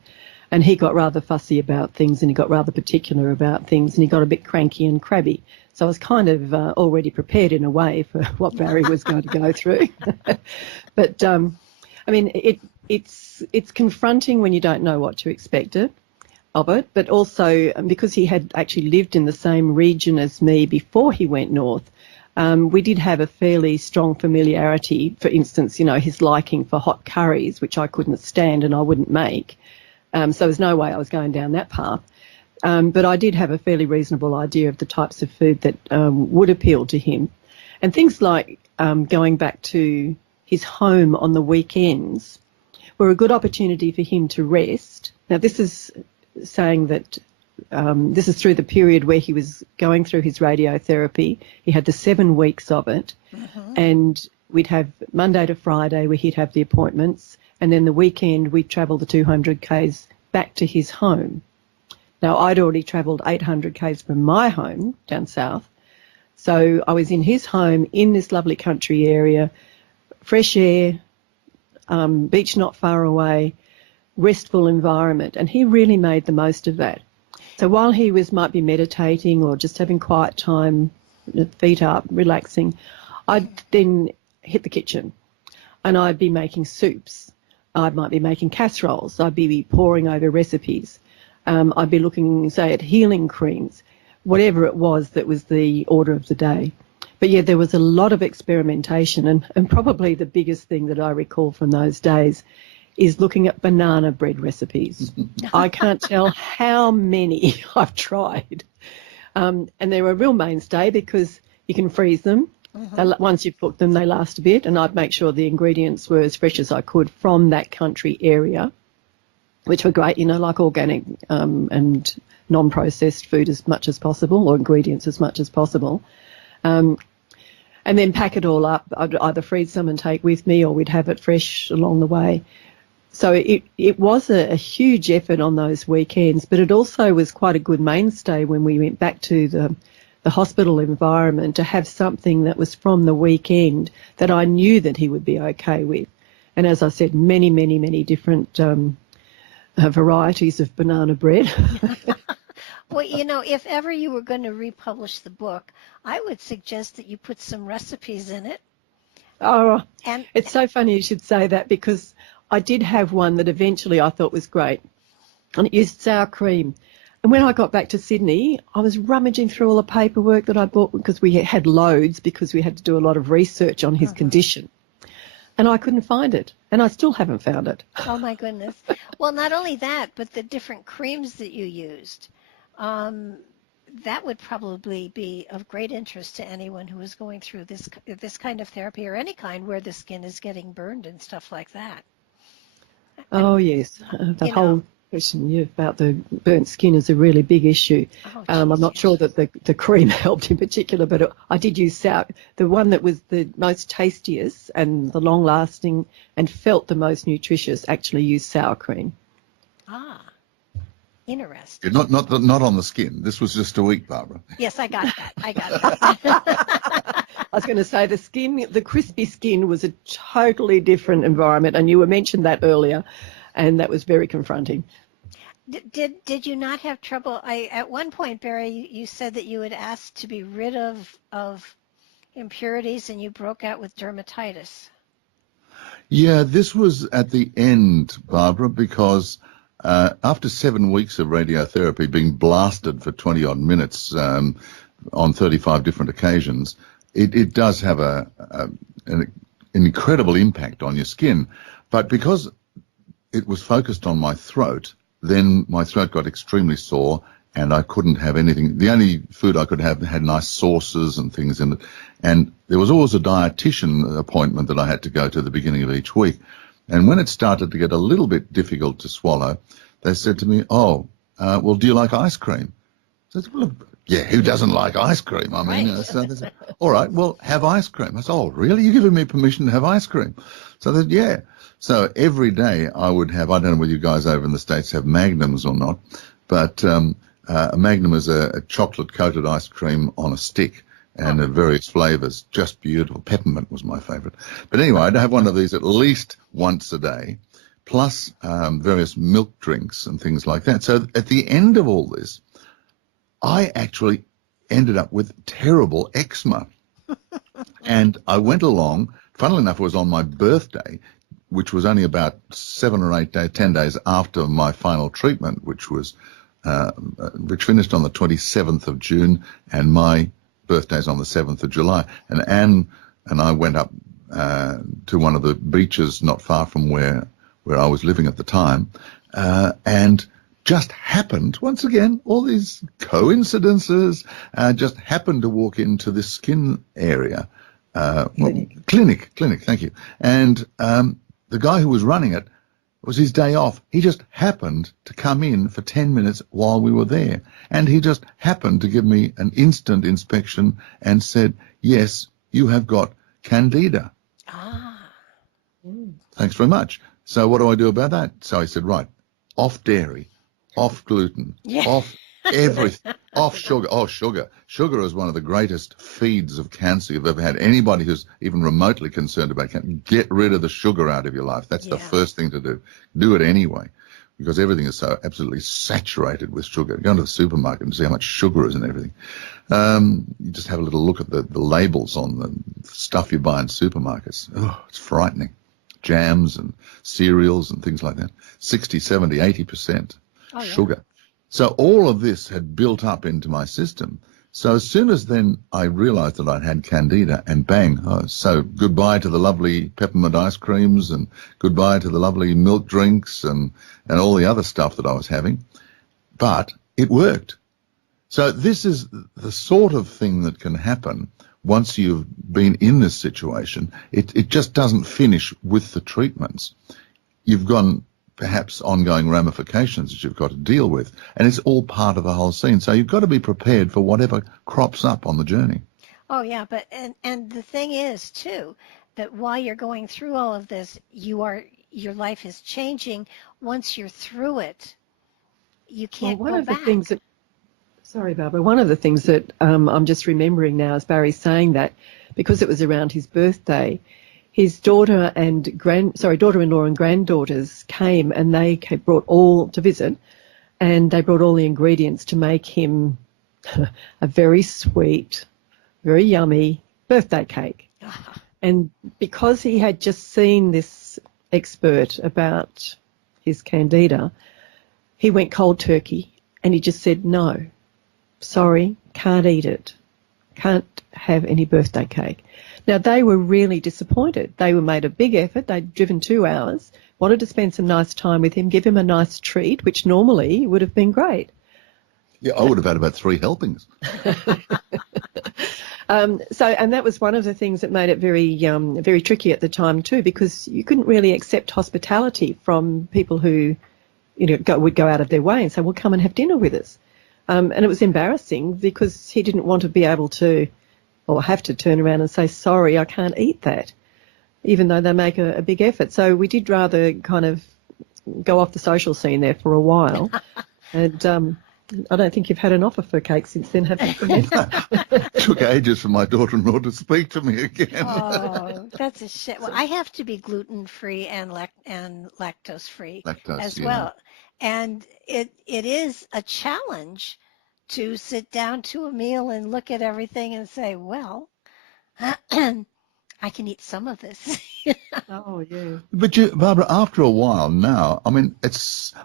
And he got rather fussy about things, and he got rather particular about things, and he got a bit cranky and crabby. So I was kind of already prepared in a way for what Barry was going to go through. But, I mean, it's confronting when you don't know what to expect of it, but also because he had actually lived in the same region as me before he went north, we did have a fairly strong familiarity. For instance, his liking for hot curries, which I couldn't stand and I wouldn't make. So there's no way I was going down that path. But I did have a fairly reasonable idea of the types of food that would appeal to him. And things like going back to his home on the weekends were a good opportunity for him to rest. Now, this is saying that this is through the period where he was going through his radiotherapy. He had the 7 weeks of it, and we'd have Monday to Friday where he'd have the appointments, and then the weekend we'd travel the 200 k's back to his home. Now, I'd already travelled 800 k's from my home down south, so I was in his home in this lovely country area, fresh air, beach not far away, restful environment, and he really made the most of that. So while he might be meditating or just having quiet time, feet up, relaxing, I'd then hit the kitchen and I'd be making soups. I might be making casseroles. I'd be poring over recipes. I'd be looking, say, at healing creams, whatever it was that was the order of the day. But yeah, there was a lot of experimentation, and probably the biggest thing that I recall from those days is looking at banana bread recipes. I can't tell how many I've tried. And they're a real mainstay because you can freeze them. Once you've cooked them, they last a bit, and I'd make sure the ingredients were as fresh as I could from that country area. which were great, like organic and non-processed food as much as possible, or ingredients as much as possible. And then pack it all up. I'd either freeze some and take with me, or we'd have it fresh along the way. So it was a huge effort on those weekends, but it also was quite a good mainstay when we went back to the hospital environment, to have something that was from the weekend that I knew that he would be okay with. And as I said, many, many, many different varieties of banana bread. Well, if ever you were going to republish the book, I would suggest that you put some recipes in it. Oh, and it's so funny you should say that, because I did have one that eventually I thought was great, and it used sour cream. And when I got back to Sydney, I was rummaging through all the paperwork that I bought, because we had loads, because we had to do a lot of research on his condition. And I couldn't find it, and I still haven't found it. Oh, my goodness. Well, not only that, but the different creams that you used. That would probably be of great interest to anyone who is going through this kind of therapy, or any kind where the skin is getting burned and stuff like that. Oh, yes. The whole question about the burnt skin is a really big issue. Oh, I'm not sure that the cream helped in particular, but I did use the one that was the most tastiest and the long-lasting and felt the most nutritious, actually used sour cream. Ah. Interesting. Not on the skin. This was just to eat, Barbara. Yes, I got that. I was going to say the crispy skin was a totally different environment, and you mentioned that earlier, and that was very confronting. Did you not have trouble? At one point, Barry, you said that you had asked to be rid of impurities, and you broke out with dermatitis. Yeah, this was at the end, Barbara, because after 7 weeks of radiotherapy, being blasted for 20-odd minutes on 35 different occasions, it does have an incredible impact on your skin. But because it was focused on my throat, then my throat got extremely sore, and I couldn't have anything. The only food I could have had nice sauces and things in it. And there was always a dietitian appointment that I had to go to at the beginning of each week. And when it started to get a little bit difficult to swallow, they said to me, well, do you like ice cream? I said, well, yeah, who doesn't like ice cream? I mean, Right. so they said, all right, well, have ice cream. I said, oh, really? You're giving me permission to have ice cream? So they said, yeah. So every day I would have, I don't know whether you guys over in the States have Magnums or not, but a Magnum is a chocolate-coated ice cream on a stick, and of various flavors, just beautiful. Peppermint was my favorite. But anyway, I'd have one of these at least once a day, plus various milk drinks and things like that. So at the end of all this, I actually ended up with terrible eczema. And I went along, funnily enough, it was on my birthday, which was only about 10 days after my final treatment, which finished on the 27th of June, and my birthday's on the 7th of July. And Anne and I went up to one of the beaches not far from where I was living at the time, and just happened, once again, all these coincidences, just happened to walk into this skin area. Clinic, thank you. And the guy who was running it, was his day off. He just happened to come in for 10 minutes while we were there. And he just happened to give me an instant inspection and said, yes, you have got candida. Thanks very much. So what do I do about that? So he said, right, off dairy, off gluten, off everything, off sugar. Oh, sugar. Sugar is one of the greatest feeds of cancer you've ever had. Anybody who's even remotely concerned about cancer, get rid of the sugar out of your life. That's the first thing to do. Do it anyway, because everything is so absolutely saturated with sugar. Go into the supermarket and see how much sugar is in everything. You just have a little look at the labels on the stuff you buy in supermarkets. Oh, it's frightening. Jams and cereals and things like that. 60, 70, 80% sugar. So all of this had built up into my system. So as soon as then I realized that I'd had candida, and bang, so goodbye to the lovely peppermint ice creams and goodbye to the lovely milk drinks and all the other stuff that I was having. But it worked. So this is the sort of thing that can happen once you've been in this situation. It just doesn't finish with the treatments. You've gone perhaps ongoing ramifications that you've got to deal with. And it's all part of the whole scene. So you've got to be prepared for whatever crops up on the journey. Oh yeah, but and the thing is too that while you're going through all of this, your life is changing. Once you're through it, you can't one go of back. the things that, sorry, Barbara, one of the things that I'm just remembering now is Barry saying that because it was around his birthday, his daughter-in-law and granddaughters came and they brought all to visit, and they brought all the ingredients to make him a very sweet, very yummy birthday cake. And because he had just seen this expert about his candida, he went cold turkey and he just said, no, sorry, can't eat it, can't have any birthday cake. Now, they were really disappointed. They made a big effort. They'd driven 2 hours, wanted to spend some nice time with him, give him a nice treat, which normally would have been great. Yeah, I would have had about 3 helpings. And that was one of the things that made it very, very tricky at the time too, because you couldn't really accept hospitality from people who, would go out of their way and say, "Well, come and have dinner with us." And it was embarrassing because he didn't want to be able to, or have to turn around and say, "Sorry, I can't eat that," even though they make a big effort. So we did rather kind of go off the social scene there for a while, and. I don't think you've had an offer for cake since then, have you? It took ages for my daughter-in-law to speak to me again. Oh, that's a shit. Well, I have to be gluten-free and lactose-free as well. And it is a challenge to sit down to a meal and look at everything and say, well, I can eat some of this. Oh, yeah. But Barbara, after a while now, I mean,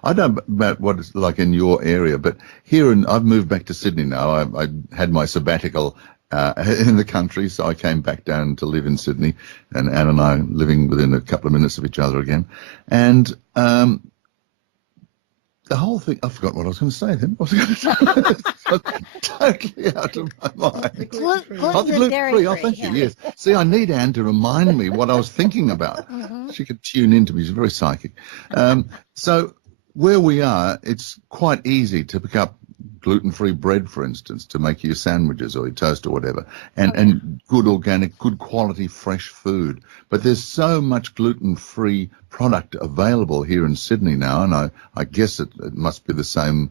I don't know about what it's like in your area, but I've moved back to Sydney now. I had my sabbatical in the country, so I came back down to live in Sydney, and Anne and I living within a couple of minutes of each other again. And the whole thing, I forgot what I was going to say then. What was I going to say? Totally out of my mind. The gluten-free. Oh, thank you, yes. See, I need Anne to remind me what I was thinking about. Mm-hmm. She could tune in to me. She's very psychic. So where we are, it's quite easy to pick up gluten-free bread, for instance, to make your sandwiches or your toast or whatever, and good organic, good quality, fresh food. But there's so much gluten-free product available here in Sydney now, and I guess it must be the same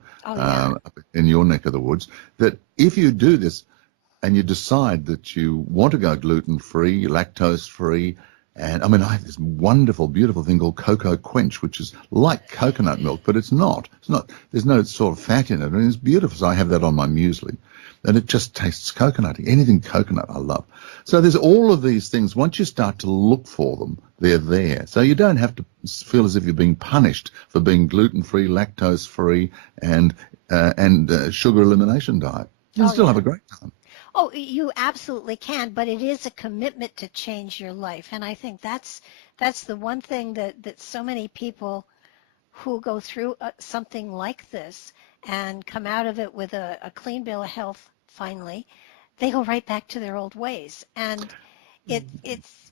in your neck of the woods, that if you do this and you decide that you want to go gluten-free, lactose-free, and I mean, I have this wonderful, beautiful thing called Cocoa Quench, which is like coconut milk, but it's not. There's no sort of fat in it. I mean, it's beautiful. So I have that on my muesli. And it just tastes coconutty. Anything coconut I love. So there's all of these things. Once you start to look for them, they're there. So you don't have to feel as if you're being punished for being gluten-free, lactose-free, and sugar elimination diet. You'll still have a great time. Oh, you absolutely can, but it is a commitment to change your life. And I think that's the one thing that so many people who go through something like this and come out of it with a clean bill of health, finally, they go right back to their old ways. And it's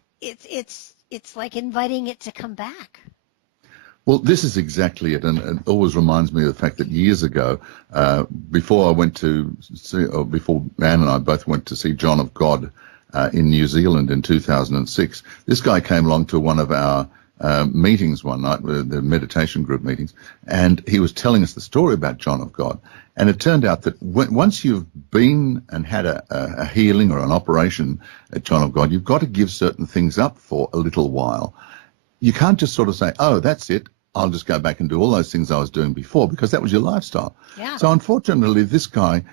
like inviting it to come back. Well, this is exactly it, and it always reminds me of the fact that years ago, before Anne and I both went to see John of God in New Zealand in 2006, this guy came along to one of our meetings one night, the meditation group meetings, and he was telling us the story about John of God. And it turned out that once you've been and had a healing or an operation at John of God, you've got to give certain things up for a little while. You can't just sort of say, oh, that's it, I'll just go back and do all those things I was doing before, because that was your lifestyle. Yeah. So unfortunately, this guy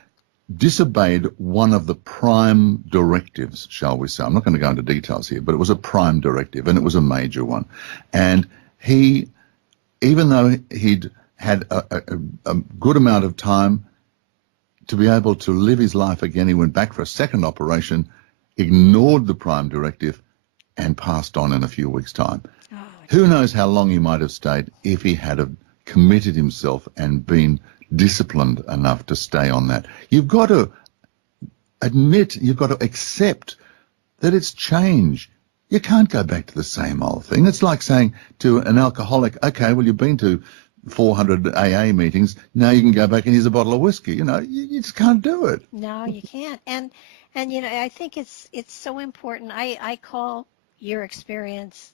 disobeyed one of the prime directives, shall we say. I'm not going to go into details here, but it was a prime directive, and it was a major one. And he, even though he'd had a good amount of time to be able to live his life again, he went back for a second operation, ignored the prime directive, and passed on in a few weeks' time. Oh, who knows how long he might have stayed if he had committed himself and been disciplined enough to stay on that. You've got to admit, you've got to accept that it's change. You can't go back to the same old thing. It's like saying to an alcoholic, okay, well, you've been to 400 AA meetings, now you can go back and here's a bottle of whiskey. You know, you just can't do it. No, you can't. And you know, I think it's so important. I call your experience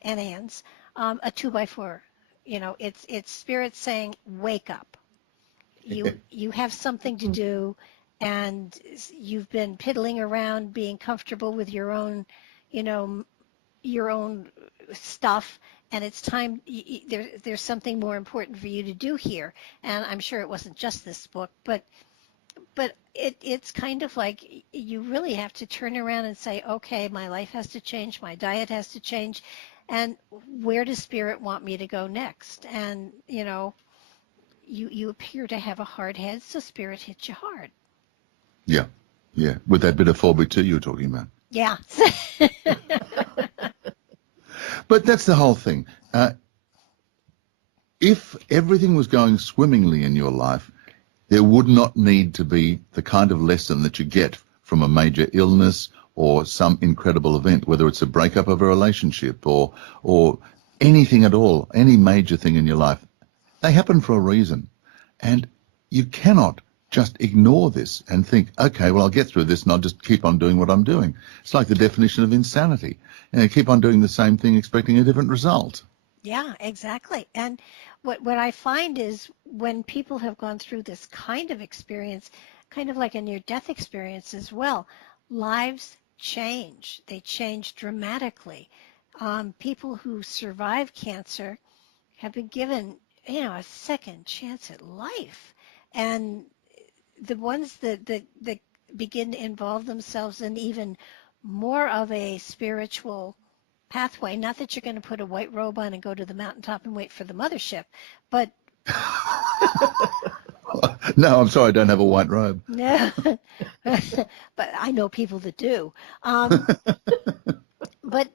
and Anne's a 2x4. You know, it's spirit saying, wake up. You have something to do, and you've been piddling around being comfortable with your own, you know, your own stuff, and it's time. There's something more important for you to do here. And I'm sure it wasn't just this book, but it's kind of like you really have to turn around and say, okay, my life has to change, my diet has to change, and where does Spirit want me to go next? And, you know, you appear to have a hard head, so Spirit hits you hard. Yeah, with that bit of 4x2 you were talking about. Yeah. But that's the whole thing. If everything was going swimmingly in your life, there would not need to be the kind of lesson that you get from a major illness or some incredible event, whether it's a breakup of a relationship or anything at all, any major thing in your life. They happen for a reason. And you cannot just ignore this and think, okay, well, I'll get through this and I'll just keep on doing what I'm doing. It's like the definition of insanity. You know, keep on doing the same thing expecting a different result. Yeah, exactly. And what I find is when people have gone through this kind of experience, kind of like a near-death experience as well, lives change. They change dramatically. People who survive cancer have been given, you know, a second chance at life. And the ones that begin to involve themselves in even more of a spiritual pathway, not that you're going to put a white robe on and go to the mountaintop and wait for the mothership, but No, I'm sorry, I don't have a white robe. No, but I know people that do. But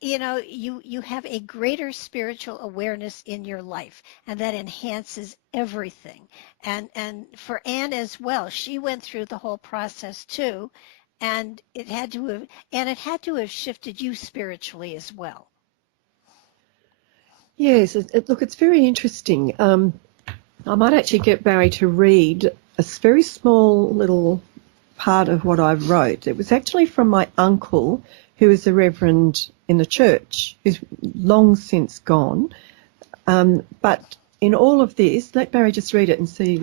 you know, you have a greater spiritual awareness in your life, and that enhances everything. And for Anne as well, she went through the whole process too, and it had to have shifted you spiritually as well. Yes, look, it's very interesting. I might actually get Barry to read a very small little part of what I wrote. It was actually from my uncle, who is a reverend in the church, who's long since gone. But in all of this, let Barry just read it and see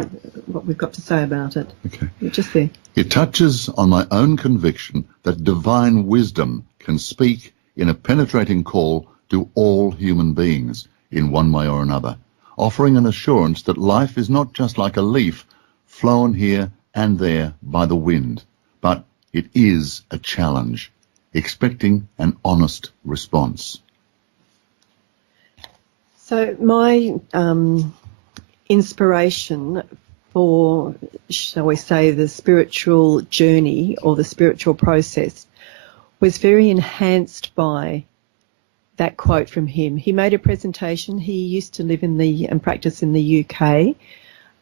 what we've got to say about it. Okay. Just there. It touches on my own conviction that divine wisdom can speak in a penetrating call to all human beings in one way or another, offering an assurance that life is not just like a leaf flown here and there by the wind, but it is a challenge, expecting an honest response. So my inspiration for, shall we say, the spiritual journey or the spiritual process was very enhanced by that quote from him. He made a presentation. He used to live and practice in the UK,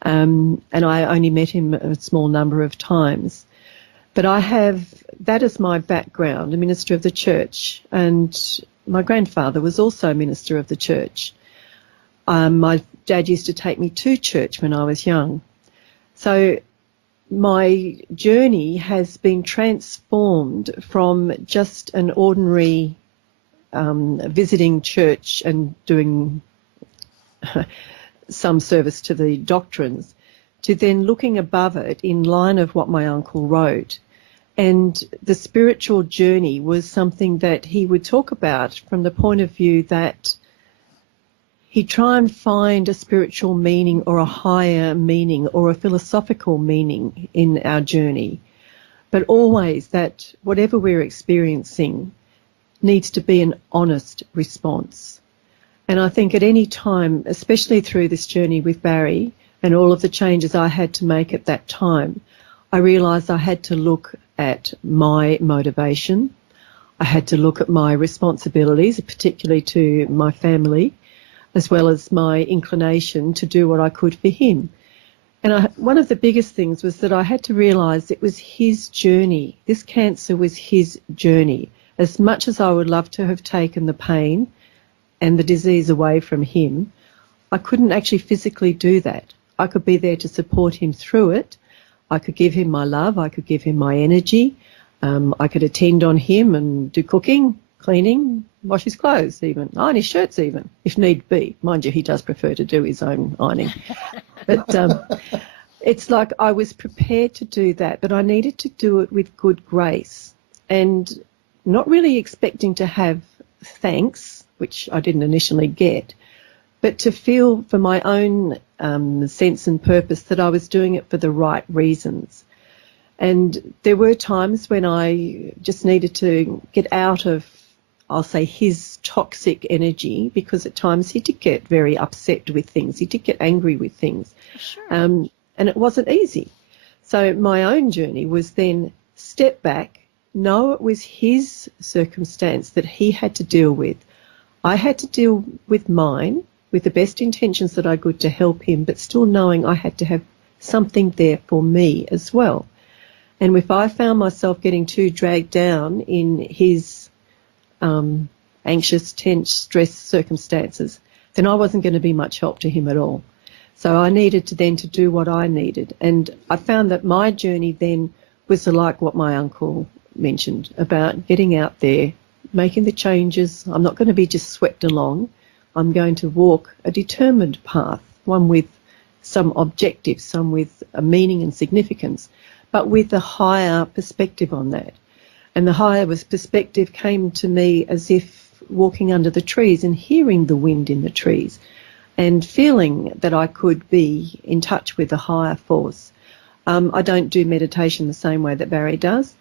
and I only met him a small number of times. But I have that as my background, a minister of the church, and my grandfather was also a minister of the church. My dad used to take me to church when I was young. So my journey has been transformed from just an ordinary visiting church and doing some service to the doctrines, to then looking above it in line of what my uncle wrote. And the spiritual journey was something that he would talk about from the point of view that he'd try and find a spiritual meaning or a higher meaning or a philosophical meaning in our journey, but always that whatever we're experiencing needs to be an honest response. And I think at any time, especially through this journey with Barry and all of the changes I had to make at that time, I realised I had to look at my motivation. I had to look at my responsibilities, particularly to my family, as well as my inclination to do what I could for him. And one of the biggest things was that I had to realise it was his journey. This cancer was his journey. as much as I would love to have taken the pain and the disease away from him, I couldn't actually physically do that. I could be there to support him through it. I could give him my love. I could give him my energy. I could attend on him and do cooking, cleaning, wash his clothes even, iron his shirts even, if need be. Mind you, he does prefer to do his own ironing. But it's like I was prepared to do that, but I needed to do it with good grace and not really expecting to have thanks, which I didn't initially get, but to feel for my own sense and purpose that I was doing it for the right reasons. And there were times when I just needed to get out of, I'll say, his toxic energy, because at times he did get very upset with things. He did get angry with things. Sure. And it wasn't easy. So my own journey was then step back, know it was his circumstance that he had to deal with. I had to deal with mine, with the best intentions that I could to help him, but still knowing I had to have something there for me as well. And if I found myself getting too dragged down in his anxious, tense, stressed circumstances, then I wasn't going to be much help to him at all. So I needed to then to do what I needed. And I found that my journey then was like what my uncle mentioned about getting out there, making the changes. I'm not going to be just swept along. I'm going to walk a determined path, one with some objective, some with a meaning and significance, but with a higher perspective on that. And the higher perspective came to me as if walking under the trees and hearing the wind in the trees and feeling that I could be in touch with a higher force. I don't do meditation the same way that Barry does.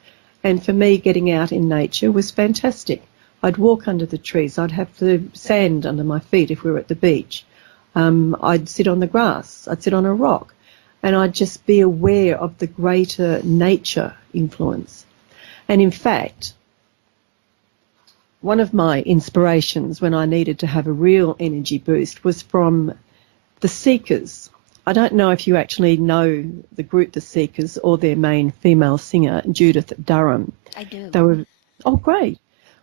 And for me, getting out in nature was fantastic. I'd walk under the trees. I'd have the sand under my feet if we were at the beach. I'd sit on the grass. I'd sit on a rock. And I'd just be aware of the greater nature influence. And in fact, one of my inspirations when I needed to have a real energy boost was from the Seekers. I don't know if you actually know the group The Seekers or their main female singer, Judith Durham. I do. They were, oh, great.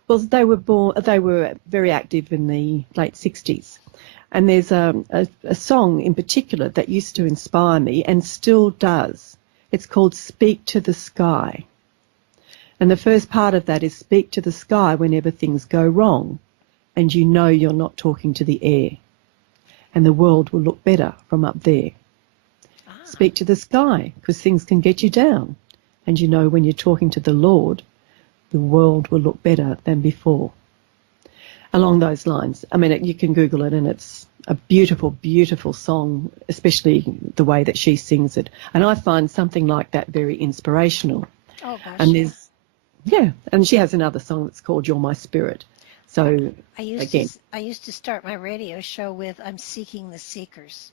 Well, they were very active in the late 60s. And there's a song in particular that used to inspire me and still does. It's called Speak to the Sky. And the first part of that is speak to the sky whenever things go wrong and you know you're not talking to the air. And the world will look better from up there. Speak to the sky because things can get you down. And you know when you're talking to the Lord, the world will look better than before. Along those lines. I mean, you can Google it and it's a beautiful, beautiful song, especially the way that she sings it. And I find something like that very inspirational. Oh, gosh. And and she has another song that's called You're My Spirit. So, I used to start my radio show with I'm Seeking the Seekers.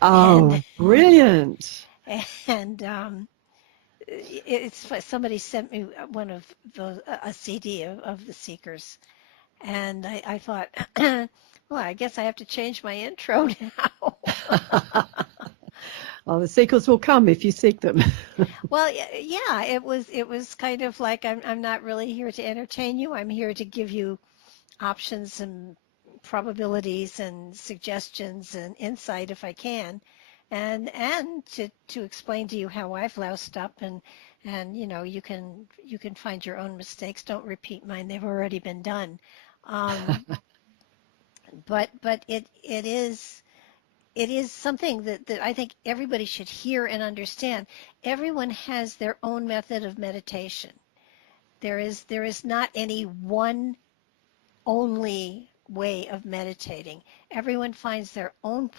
Oh, brilliant. And it's somebody sent me one of those, a CD of the Seekers. And I thought, well, I guess I have to change my intro now. Well, the seekers will come if you seek them. Well, yeah, it was kind of like I'm not really here to entertain you. I'm here to give you options and probabilities and suggestions and insight if I can, and to explain to you how I've loused up and you know you can find your own mistakes. Don't repeat mine; they've already been done. But it is something that I think everybody should hear and understand. Everyone has their own method of meditation. There is not any one only way of meditating. Everyone finds their own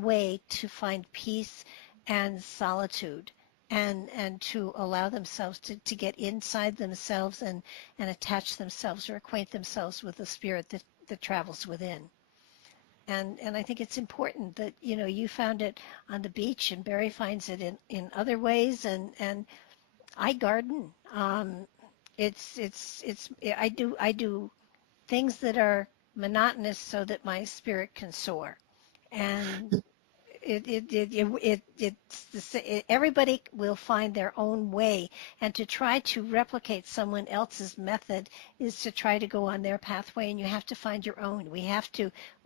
way to find peace and solitude and to allow themselves to get inside themselves and attach themselves or acquaint themselves with the spirit that travels within. And I think it's important that, you know, you found it on the beach and Barry finds it in other ways and I garden. I do things that are monotonous so that my spirit can soar. And Everybody will find their own way, and to try to replicate someone else's method is to try to go on their pathway, and you have to find your own.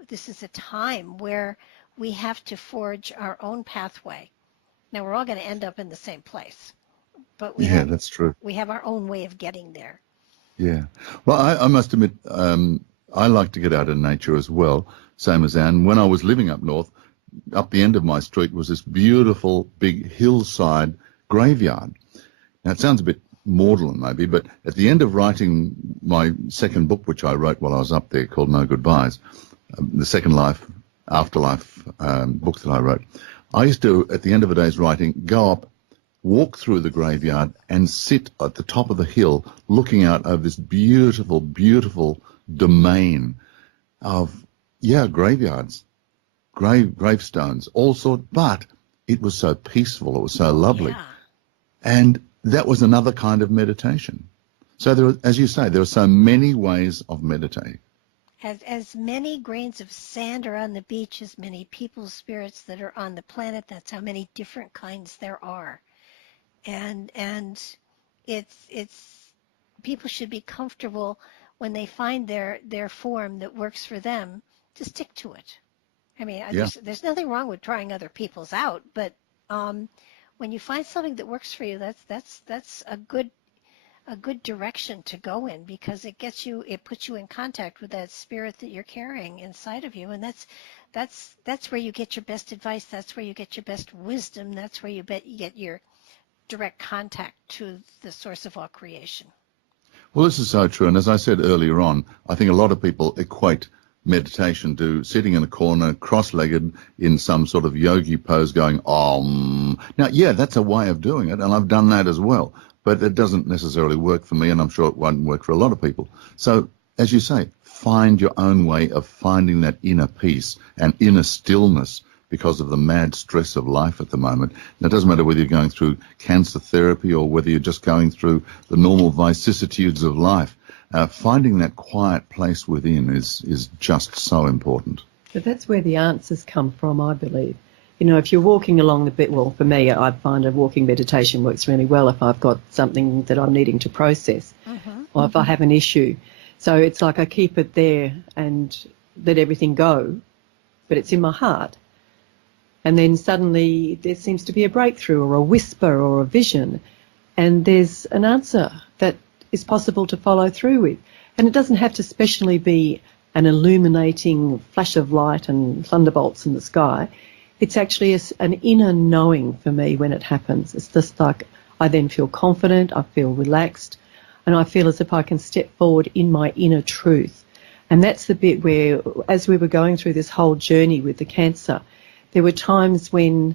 This is a time where we have to forge our own pathway. Now, we're all going to end up in the same place, but that's true. We have our own way of getting there. Yeah. Well, I must admit, I like to get out in nature as well, same as Anne. When I was living up north, up the end of my street was this beautiful big hillside graveyard. Now, it sounds a bit maudlin maybe, but at the end of writing my second book, which I wrote while I was up there, called No Goodbyes, the second afterlife book that I wrote, I used to, at the end of a day's writing, go up, walk through the graveyard and sit at the top of the hill looking out over this beautiful, beautiful domain of, graveyards, gravestones, all sorts, but it was so peaceful, it was so lovely. Yeah. And that was another kind of meditation. So there, as you say, there are so many ways of meditating. As many grains of sand are on the beach, as many people's spirits that are on the planet, that's how many different kinds there are. And it's people should be comfortable when they find their form that works for them to stick to it. I mean, there's nothing wrong with trying other people's out, but when you find something that works for you, that's a good direction to go in, because it puts you in contact with that spirit that you're carrying inside of you, and that's where you get your best advice. That's where you get your best wisdom. That's where you get your direct contact to the source of all creation. Well, this is so true. And as I said earlier on, I think a lot of people equate meditation to sitting in a corner, cross-legged in some sort of yogi pose going, Om. Now, that's a way of doing it, and I've done that as well. But it doesn't necessarily work for me, and I'm sure it won't work for a lot of people. So, as you say, find your own way of finding that inner peace and inner stillness because of the mad stress of life at the moment. Now, it doesn't matter whether you're going through cancer therapy or whether you're just going through the normal vicissitudes of life. Finding that quiet place within is just so important. But that's where the answers come from, I believe. You know, if you're walking along the bit, well, for me, I find a walking meditation works really well if I've got something that I'm needing to process or if I have an issue. So it's like I keep it there and let everything go, but it's in my heart. And then suddenly there seems to be a breakthrough or a whisper or a vision, and there's an answer that is possible to follow through with. And it doesn't have to specially be an illuminating flash of light and thunderbolts in the sky. It's actually an inner knowing for me when it happens. It's just like I then feel confident, I feel relaxed, and I feel as if I can step forward in my inner truth. And that's the bit where, as we were going through this whole journey with the cancer, there were times when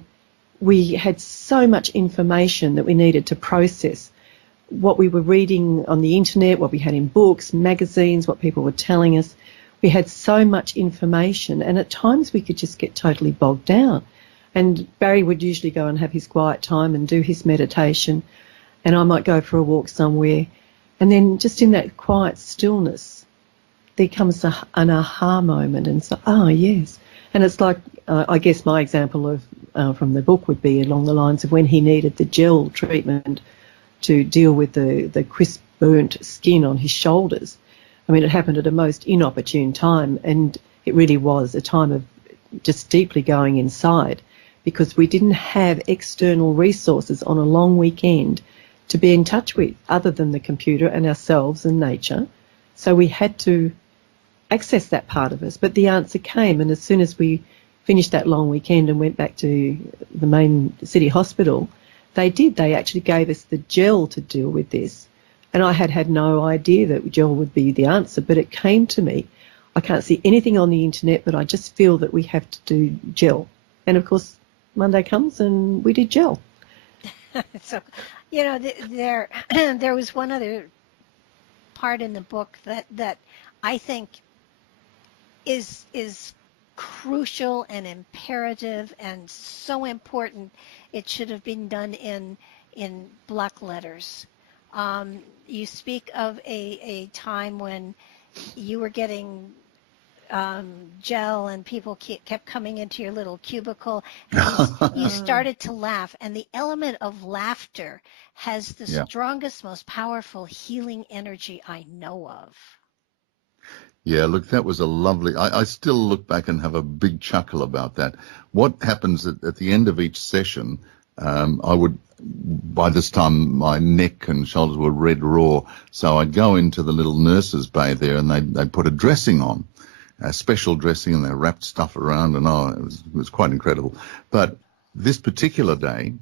we had so much information that we needed to process. What we were reading on the internet, what we had in books, magazines, what people were telling us. We had so much information, and at times we could just get totally bogged down. And Barry would usually go and have his quiet time and do his meditation, and I might go for a walk somewhere. And then just in that quiet stillness, there comes an aha moment, and so, yes. And it's like, I guess my example of from the book would be along the lines of when he needed the gel treatment to deal with the crisp burnt skin on his shoulders. I mean, it happened at a most inopportune time, and it really was a time of just deeply going inside, because we didn't have external resources on a long weekend to be in touch with other than the computer and ourselves and nature. So we had to access that part of us. But the answer came, and as soon as we finished that long weekend and went back to the main city hospital, they actually gave us the gel to deal with this. And I had no idea that gel would be the answer, but it came to me. I can't see anything on the internet, but I just feel that we have to do gel. And, of course, Monday comes and we did gel. So, there was one other part in the book that I think is crucial and imperative and so important. It should have been done in block letters. You speak of a time when you were getting gel, and people kept coming into your little cubicle, and you started to laugh. And the element of laughter has the strongest, most powerful healing energy I know of. Yeah, look, that was a lovely... I still look back and have a big chuckle about that. What happens at the end of each session, I would... By this time, my neck and shoulders were red raw, so I'd go into the little nurse's bay there, and they'd put a dressing on, a special dressing, and they wrapped stuff around, and it was quite incredible. But this particular day,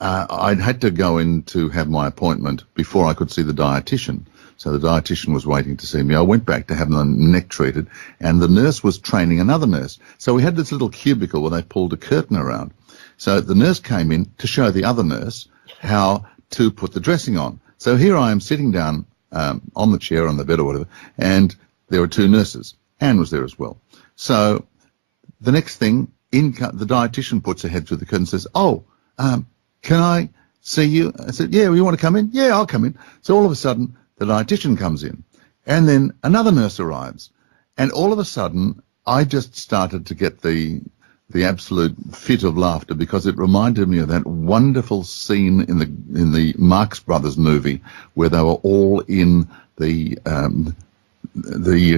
I'd had to go in to have my appointment before I could see the dietitian. So the dietitian was waiting to see me. I went back to have my neck treated, and the nurse was training another nurse. So we had this little cubicle where they pulled a curtain around. So the nurse came in to show the other nurse how to put the dressing on. So here I am sitting down on the chair, on the bed or whatever, and there were two nurses. Anne was there as well. So the next thing, the dietitian puts her head through the curtain and says, can I see you? I said, yeah, you want to come in? Yeah, I'll come in. So all of a sudden, the dietitian comes in, and then another nurse arrives. And all of a sudden, I just started to get the absolute fit of laughter, because it reminded me of that wonderful scene in the Marx Brothers movie where they were all in the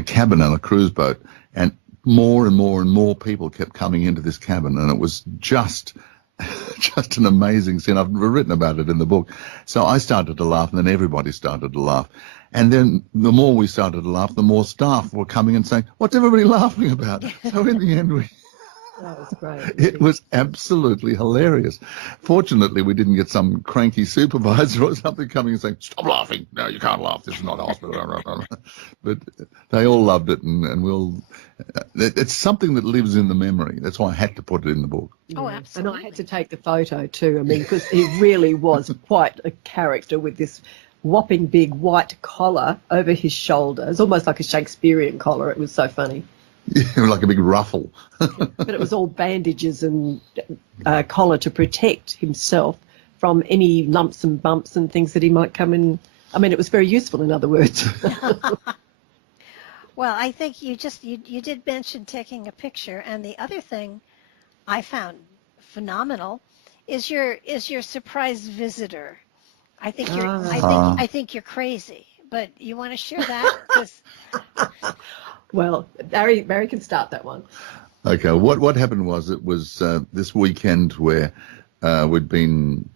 cabin on a cruise boat, and more and more and more people kept coming into this cabin, and it was just an amazing scene. I've written about it in the book. So I started to laugh, and then everybody started to laugh. And then the more we started to laugh, the more staff were coming and saying, what's everybody laughing about? So in the end, that was great. It was absolutely hilarious. Fortunately, we didn't get some cranky supervisor or something coming and saying, stop laughing. No, you can't laugh. This is not a hospital. But they all loved it, and it's something that lives in the memory. That's why I had to put it in the book. Oh, absolutely. And I had to take the photo too. I mean, because he really was quite a character with this whopping big white collar over his shoulders, almost like a Shakespearean collar. It was so funny. Yeah, like a big ruffle. But it was all bandages and collar to protect himself from any lumps and bumps and things that he might come in. I mean, it was very useful, in other words. Well, I think you did mention taking a picture, and the other thing I found phenomenal is your surprise visitor. I think you're crazy, but you want to share that? 'Cause well, Barry can start that one. Okay, what happened was, it was this weekend where we'd been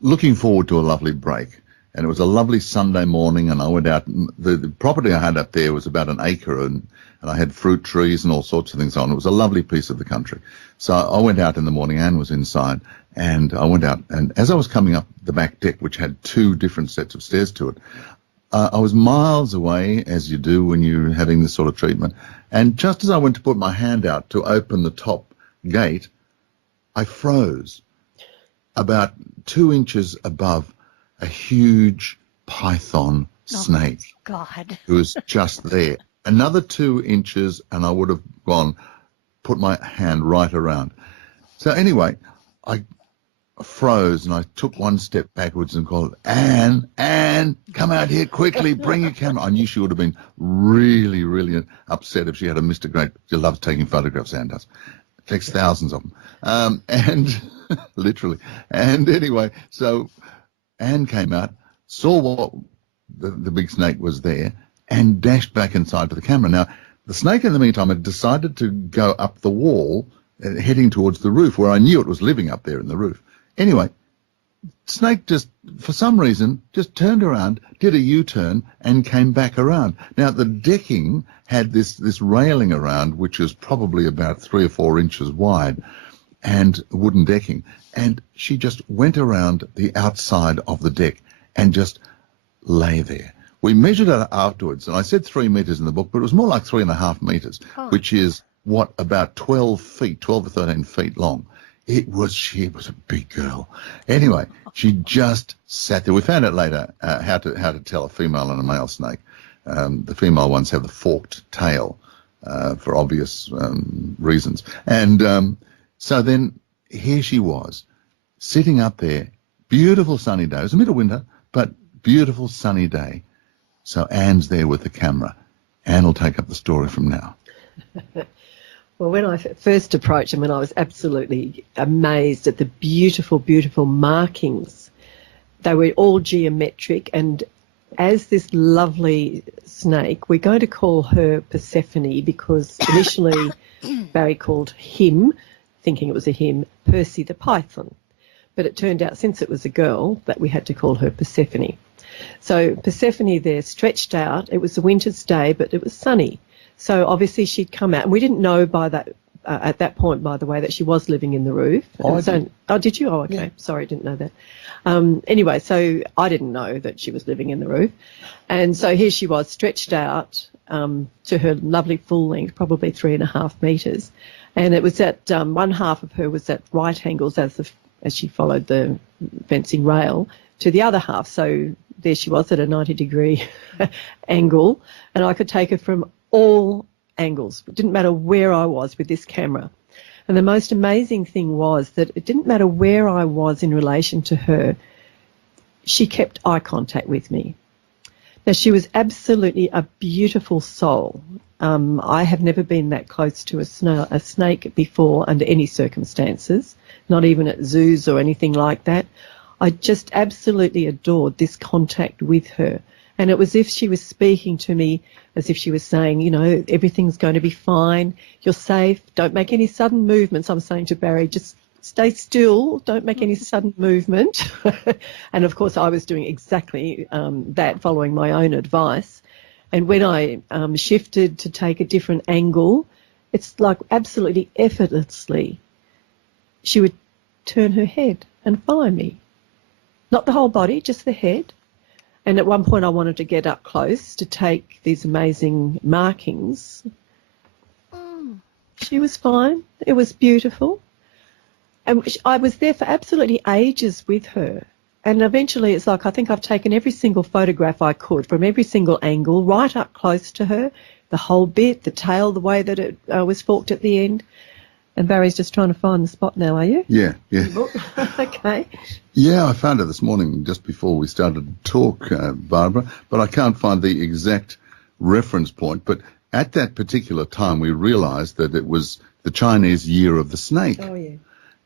looking forward to a lovely break, and it was a lovely Sunday morning, and I went out. The property I had up there was about an acre, and I had fruit trees and all sorts of things on. It was a lovely piece of the country. So I went out in the morning. Anne was inside, and I went out, and as I was coming up the back deck, which had two different sets of stairs to it, I was miles away, as you do when you're having this sort of treatment, and just as I went to put my hand out to open the top gate, I froze about 2 inches above a huge python snake. God. Who was just there. Another 2 inches, and I would have put my hand right around. So anyway, I froze, and I took one step backwards and called, Anne, come out here quickly, bring your camera. I knew she would have been really, really upset if she had missed a great... She loves taking photographs, Anne does. Takes thousands of them, and literally. And anyway, so Anne came out, saw what the big snake was there, and dashed back inside to the camera. Now, the snake in the meantime had decided to go up the wall, heading towards the roof, where I knew it was living up there in the roof. Anyway, snake just, for some reason, just turned around, did a U-turn, and came back around. Now, the decking had this railing around, which is probably about 3 or 4 inches wide, and wooden decking. And she just went around the outside of the deck and just lay there. We measured it afterwards, and I said 3 meters in the book, but it was more like 3.5 meters, which is, about 12 or 13 feet long. She was a big girl. Anyway, she just sat there. We found out later how to tell a female and a male snake. The female ones have the forked tail for obvious reasons. And so then here she was, sitting up there, beautiful sunny day. It was the middle of winter, but beautiful sunny day. So Anne's there with the camera, Anne will take up the story from now. Well, when I first approached him, and I was absolutely amazed at the beautiful, beautiful markings. They were all geometric, and as this lovely snake, we're going to call her Persephone because initially Barry called him, thinking it was a him, Percy the Python. But it turned out, since it was a girl, that we had to call her Persephone. So Persephone there stretched out. It was a winter's day, but it was sunny. So obviously she'd come out, and we didn't know by that at that point, by the way, that she was living in the roof. Oh, did you? Oh, okay. Yeah. Sorry, didn't know that. Anyway, so I didn't know that she was living in the roof. And so here she was, stretched out to her lovely full length, probably 3.5 metres. And it was at one half of her was at right angles as she followed the fencing rail to the other half. So there she was at a 90-degree angle, and I could take her from all angles. It didn't matter where I was with this camera. And the most amazing thing was that it didn't matter where I was in relation to her, she kept eye contact with me. Now, she was absolutely a beautiful soul. I have never been that close to a snake before under any circumstances, not even at zoos or anything like that. I just absolutely adored this contact with her. And it was as if she was speaking to me, as if she was saying, you know, everything's going to be fine, you're safe, don't make any sudden movements. I'm saying to Barry, just stay still, don't make any sudden movement. And, of course, I was doing exactly that, following my own advice. And when I shifted to take a different angle, it's like absolutely effortlessly she would turn her head and follow me. Not the whole body, just the head. And at one point I wanted to get up close to take these amazing markings. She was fine. It was beautiful. And I was there for absolutely ages with her. And eventually it's like I think I've taken every single photograph I could from every single angle, right up close to her, the whole bit, the tail, the way that it was forked at the end. And Barry's just trying to find the spot now, are you? Yeah. Okay. Yeah, I found it this morning just before we started to talk, Barbara, but I can't find the exact reference point. But at that particular time, we realised that it was the Chinese Year of the Snake. Oh, yeah.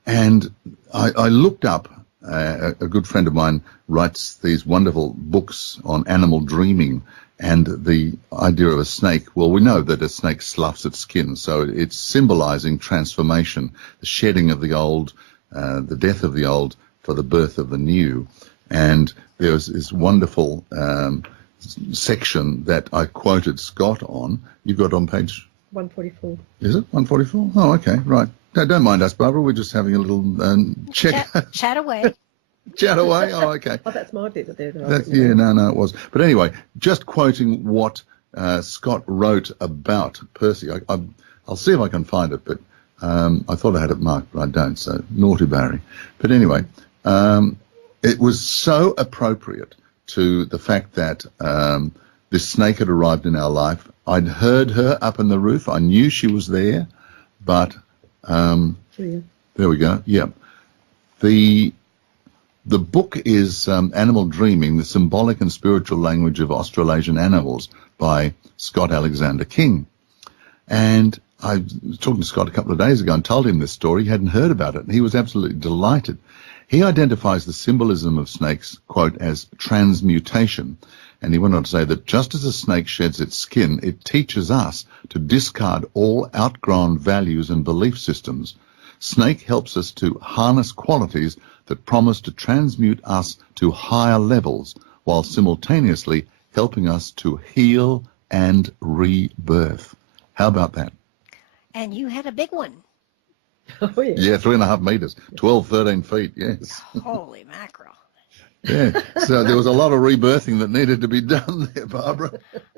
And I looked up, a good friend of mine writes these wonderful books on animal dreaming, and the idea of a snake, well, we know that a snake sloughs its skin, so it's symbolising transformation, the shedding of the old, the death of the old for the birth of the new. And there was this wonderful section that I quoted Scott on. You've got on page 144. Is it 144? Oh, okay, right. No, don't mind us, Barbara. We're just having a little check. Chat away. Chat away? Oh, okay. Oh, that's my bit there. No, it was. But anyway, just quoting what Scott wrote about Percy. I'll see if I can find it, but I thought I had it marked, but I don't, so naughty Barry. But anyway, it was so appropriate to the fact that this snake had arrived in our life. I'd heard her up in the roof. I knew she was there, but there we go. Yeah. The book is Animal Dreaming, the Symbolic and Spiritual Language of Australasian Animals by Scott Alexander King. And I was talking to Scott a couple of days ago and told him this story. He hadn't heard about it, and he was absolutely delighted. He identifies the symbolism of snakes, quote, as transmutation. And he went on to say that just as a snake sheds its skin, it teaches us to discard all outgrown values and belief systems. Snake helps us to harness qualities that promise to transmute us to higher levels, while simultaneously helping us to heal and rebirth. How about that? And you had a big one. Oh, yeah. Yeah, 3.5 meters, 12, 13 feet, yes. Holy mackerel. Yeah, so there was a lot of rebirthing that needed to be done there, Barbara.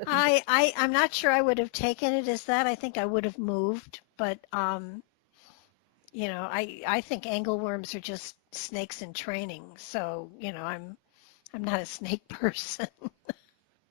I'm not sure I would have taken it as that. I think I would have moved, but you know, I think angleworms are just snakes in training. So, you know, I'm not a snake person.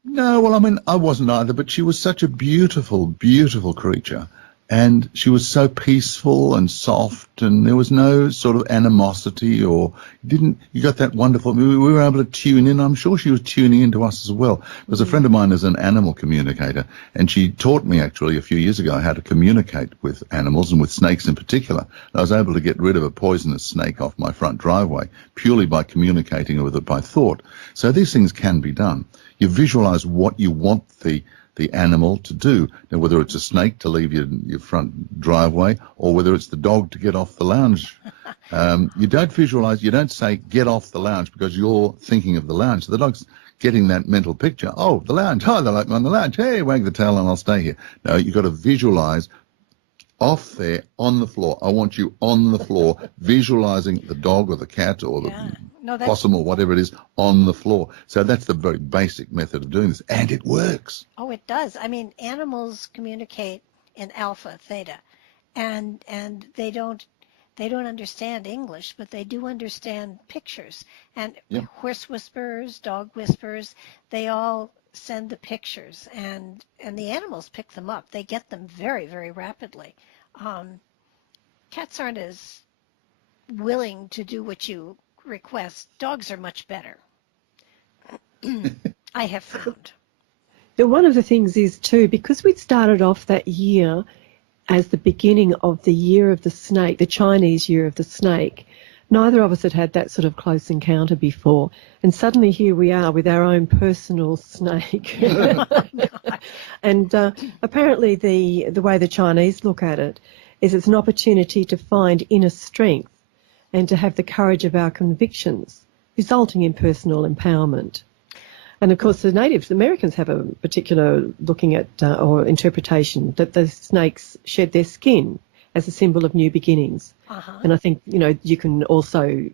No, well, I mean, I wasn't either, but she was such a beautiful, beautiful creature. And she was so peaceful and soft, and there was no sort of animosity or you got that wonderful, we were able to tune in. I'm sure she was tuning into us as well. Because a friend of mine is an animal communicator, and she taught me actually a few years ago how to communicate with animals and with snakes in particular. And I was able to get rid of a poisonous snake off my front driveway purely by communicating with it by thought. So these things can be done. You visualize what you want the animal to do. Now, whether it's a snake to leave your front driveway or whether it's the dog to get off the lounge. You don't visualize, you don't say get off the lounge because you're thinking of the lounge. So the dog's getting that mental picture. Oh, the lounge. Oh, they like me on the lounge. Hey, wag the tail and I'll stay here. No, you've got to visualize off there on the floor. I want you on the floor visualizing the dog or the cat or the possum or whatever it is on the floor. So that's the very basic method of doing this, and it works. Oh, it does. I mean, animals communicate in alpha, theta, and they don't understand English, but they do understand pictures. And horse whisperers, dog whisperers, they all send the pictures, and the animals pick them up. They get them very, very rapidly. Cats aren't as willing to do what you request. Dogs are much better. I have found. One of the things is too, because we'd started off that year as the beginning of the year of the snake, the Chinese year of the snake, neither of us had had that sort of close encounter before. And suddenly here we are with our own personal snake. And apparently the way the Chinese look at it is it's an opportunity to find inner strength and to have the courage of our convictions, resulting in personal empowerment. And, of course, the Americans have a particular looking at or interpretation that the snakes shed their skin as a symbol of new beginnings. And I think, you can also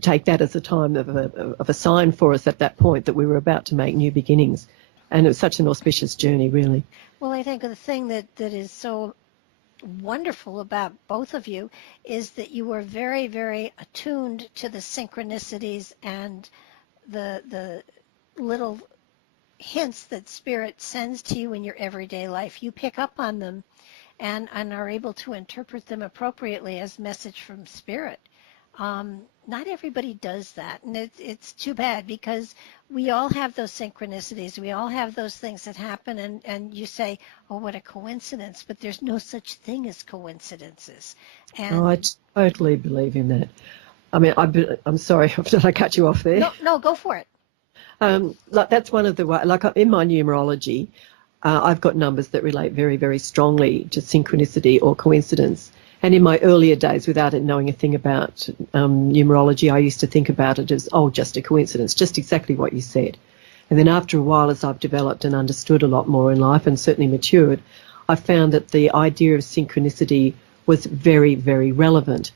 take that as a time of a sign for us at that point that we were about to make new beginnings. And it was such an auspicious journey, really. Well, I think the thing that is so wonderful about both of you is that you are very, very attuned to the synchronicities and the little hints that Spirit sends to you in your everyday life. You pick up on them and are able to interpret them appropriately as message from Spirit. Not everybody does that, and it's too bad because we all have those synchronicities. We all have those things that happen, and you say, oh, what a coincidence, but there's no such thing as coincidences. And I totally believe in that. I mean, I'm sorry, did I cut you off there? No, go for it. That's one of the ways, like in my numerology, I've got numbers that relate very, very strongly to synchronicity or coincidence. And in my earlier days, without knowing a thing about numerology, I used to think about it as, just a coincidence, just exactly what you said. And then after a while, as I've developed and understood a lot more in life and certainly matured, I found that the idea of synchronicity was very, very relevant.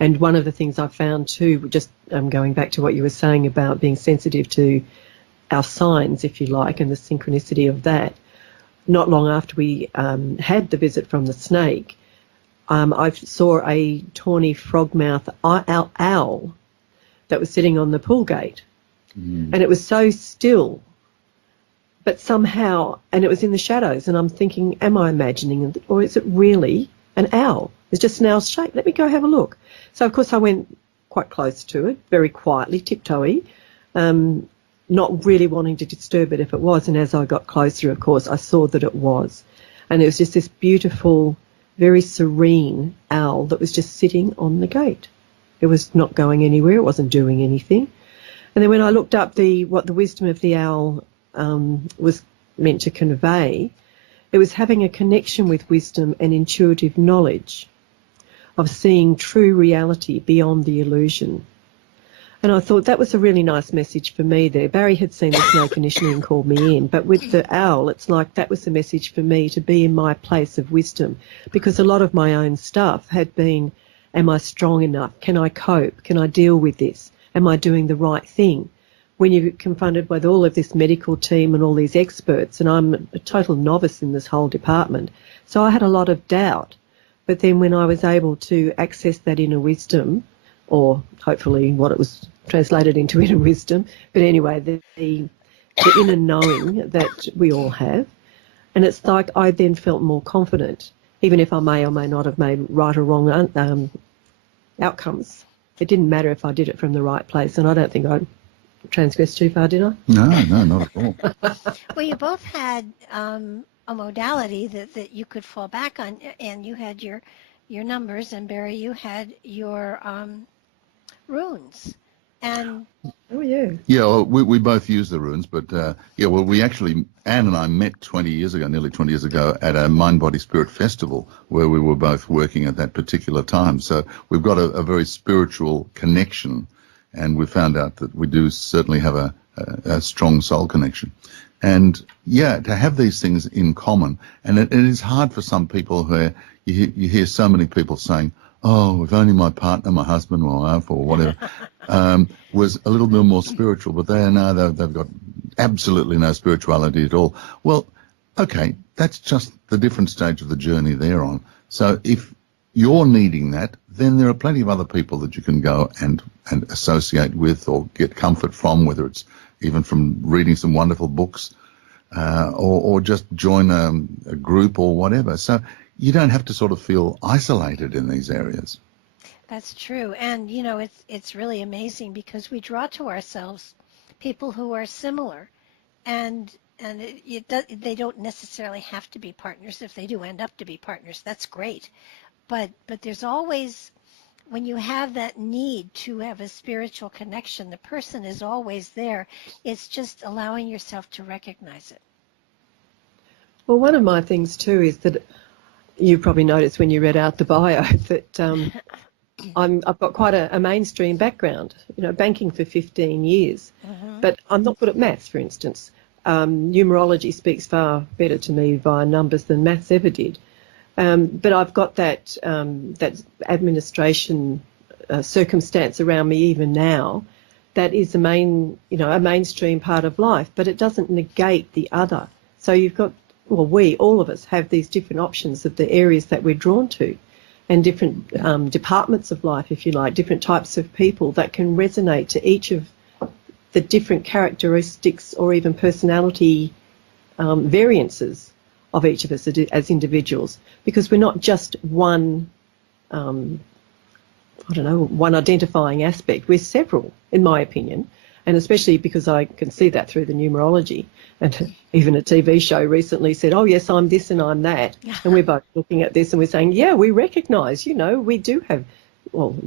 And one of the things I found too, just going back to what you were saying about being sensitive to our signs, if you like, and the synchronicity of that, not long after we had the visit from the snake, I saw a tawny frogmouth owl that was sitting on the pool gate. And it was so still, but somehow, and it was in the shadows, and I'm thinking, am I imagining it, or is it really an owl? It's just an owl's shape. Let me go have a look. So, of course, I went quite close to it, very quietly, tiptoey, not really wanting to disturb it if it was. And as I got closer, of course, I saw that it was. And it was just this beautiful, very serene owl that was just sitting on the gate. It was not going anywhere. It wasn't doing anything. And then when I looked up what the wisdom of the owl was meant to convey, it was having a connection with wisdom and intuitive knowledge of seeing true reality beyond the illusion. And I thought that was a really nice message for me there. Barry had seen the snake initially and called me in, but with the owl, it's like that was the message for me to be in my place of wisdom, because a lot of my own stuff had been, am I strong enough? Can I cope? Can I deal with this? Am I doing the right thing? When you're confronted with all of this medical team and all these experts, and I'm a total novice in this whole department, so I had a lot of doubt. But then when I was able to access that inner wisdom, or hopefully what it was translated into inner wisdom, but anyway, the inner knowing that we all have, and it's like I then felt more confident. even if I may or may not have made right or wrong outcomes. It didn't matter if I did it from the right place, and I don't think I transgressed too far, did I? No, not at all. Well, you both had a modality that you could fall back on, and you had your numbers, and Barry, you had your runes. And oh yeah, yeah, well, we both use the runes, but we actually, Anne and I met nearly 20 years ago, at a Mind Body Spirit festival where we were both working at that particular time. So we've got a very spiritual connection, and we found out that we do certainly have a strong soul connection. And yeah, to have these things in common, and it is hard for some people where you hear so many people saying, oh, if only my partner, my husband, my wife, or whatever, was a little bit more spiritual, but they've got absolutely no spirituality at all. Well, okay, that's just the different stage of the journey they're on. So if you're needing that, then there are plenty of other people that you can go and associate with or get comfort from, whether it's even from reading some wonderful books or just join a group or whatever. So you don't have to sort of feel isolated in these areas. that's true. And, it's really amazing because we draw to ourselves people who are similar. And they don't necessarily have to be partners. If they do end up to be partners, that's great. But there's always, when you have that need to have a spiritual connection, the person is always there. It's just allowing yourself to recognize it. Well, one of my things too is that you probably noticed when you read out the bio that I've got quite a mainstream background, banking for 15 years, but I'm not good at maths, for instance. Numerology speaks far better to me via numbers than maths ever did. But I've got that administration circumstance around me even now that is a mainstream part of life, but it doesn't negate the other. So you've got, all of us have these different options of the areas that we're drawn to, and different departments of life, if you like, different types of people that can resonate to each of the different characteristics or even personality variances of each of us as individuals, because we're not just one identifying aspect. We're several, in my opinion, and especially because I can see that through the numerology. And even a TV show recently said, oh, yes, I'm this and I'm that. And we're both looking at this and we're saying, yeah, we recognise, we do have,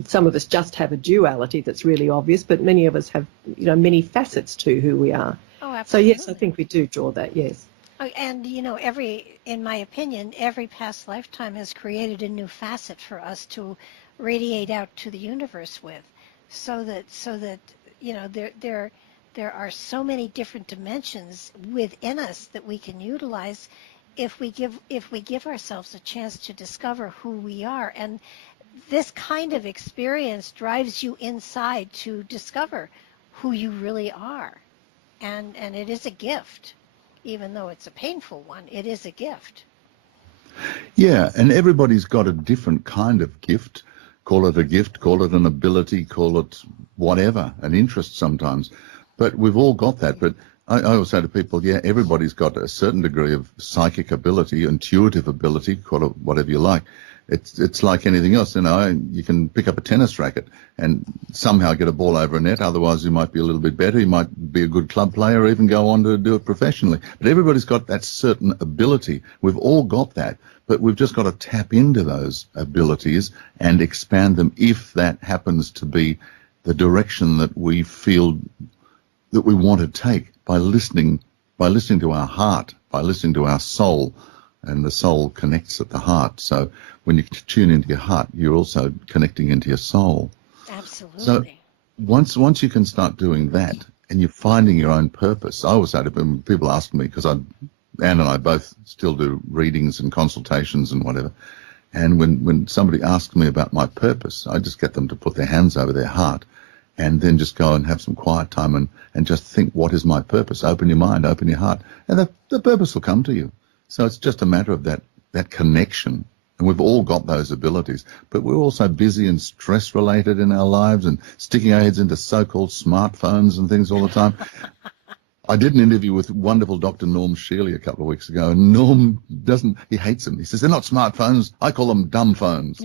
some of us just have a duality that's really obvious, but many of us have, many facets to who we are. Oh, absolutely. So, yes, I think we do draw that, yes. Oh, and, in my opinion, every past lifetime has created a new facet for us to radiate out to the universe with, so that there are so many different dimensions within us that we can utilize if we give ourselves a chance to discover who we are. And this kind of experience drives you inside to discover who you really are. And it is a gift. Even though it's a painful one, it is a gift. Yeah, and everybody's got a different kind of gift. Call it a gift, call it an ability, call it whatever, an interest sometimes. But we've all got that. But I always say to people, yeah, everybody's got a certain degree of psychic ability, intuitive ability, call it whatever you like. It's like anything else, you can pick up a tennis racket and somehow get a ball over a net. Otherwise, you might be a little bit better. You might be a good club player or even go on to do it professionally. But everybody's got that certain ability. We've all got that, but we've just got to tap into those abilities and expand them if that happens to be the direction that we feel that we want to take by listening to our heart, by listening to our soul. And the soul connects at the heart. So when you tune into your heart, you're also connecting into your soul. Absolutely. So once you can start doing that and you're finding your own purpose, I always say to people ask me, because Anne and I both still do readings and consultations and whatever, and when somebody asks me about my purpose, I just get them to put their hands over their heart and then just go and have some quiet time and just think, what is my purpose? Open your mind, open your heart, and the purpose will come to you. So it's just a matter of that connection. And we've all got those abilities. But we're also busy and stress-related in our lives and sticking our heads into so-called smartphones and things all the time. I did an interview with wonderful Dr. Norm Shealy a couple of weeks ago, and Norm he hates them. He says, they're not smartphones. I call them dumb phones.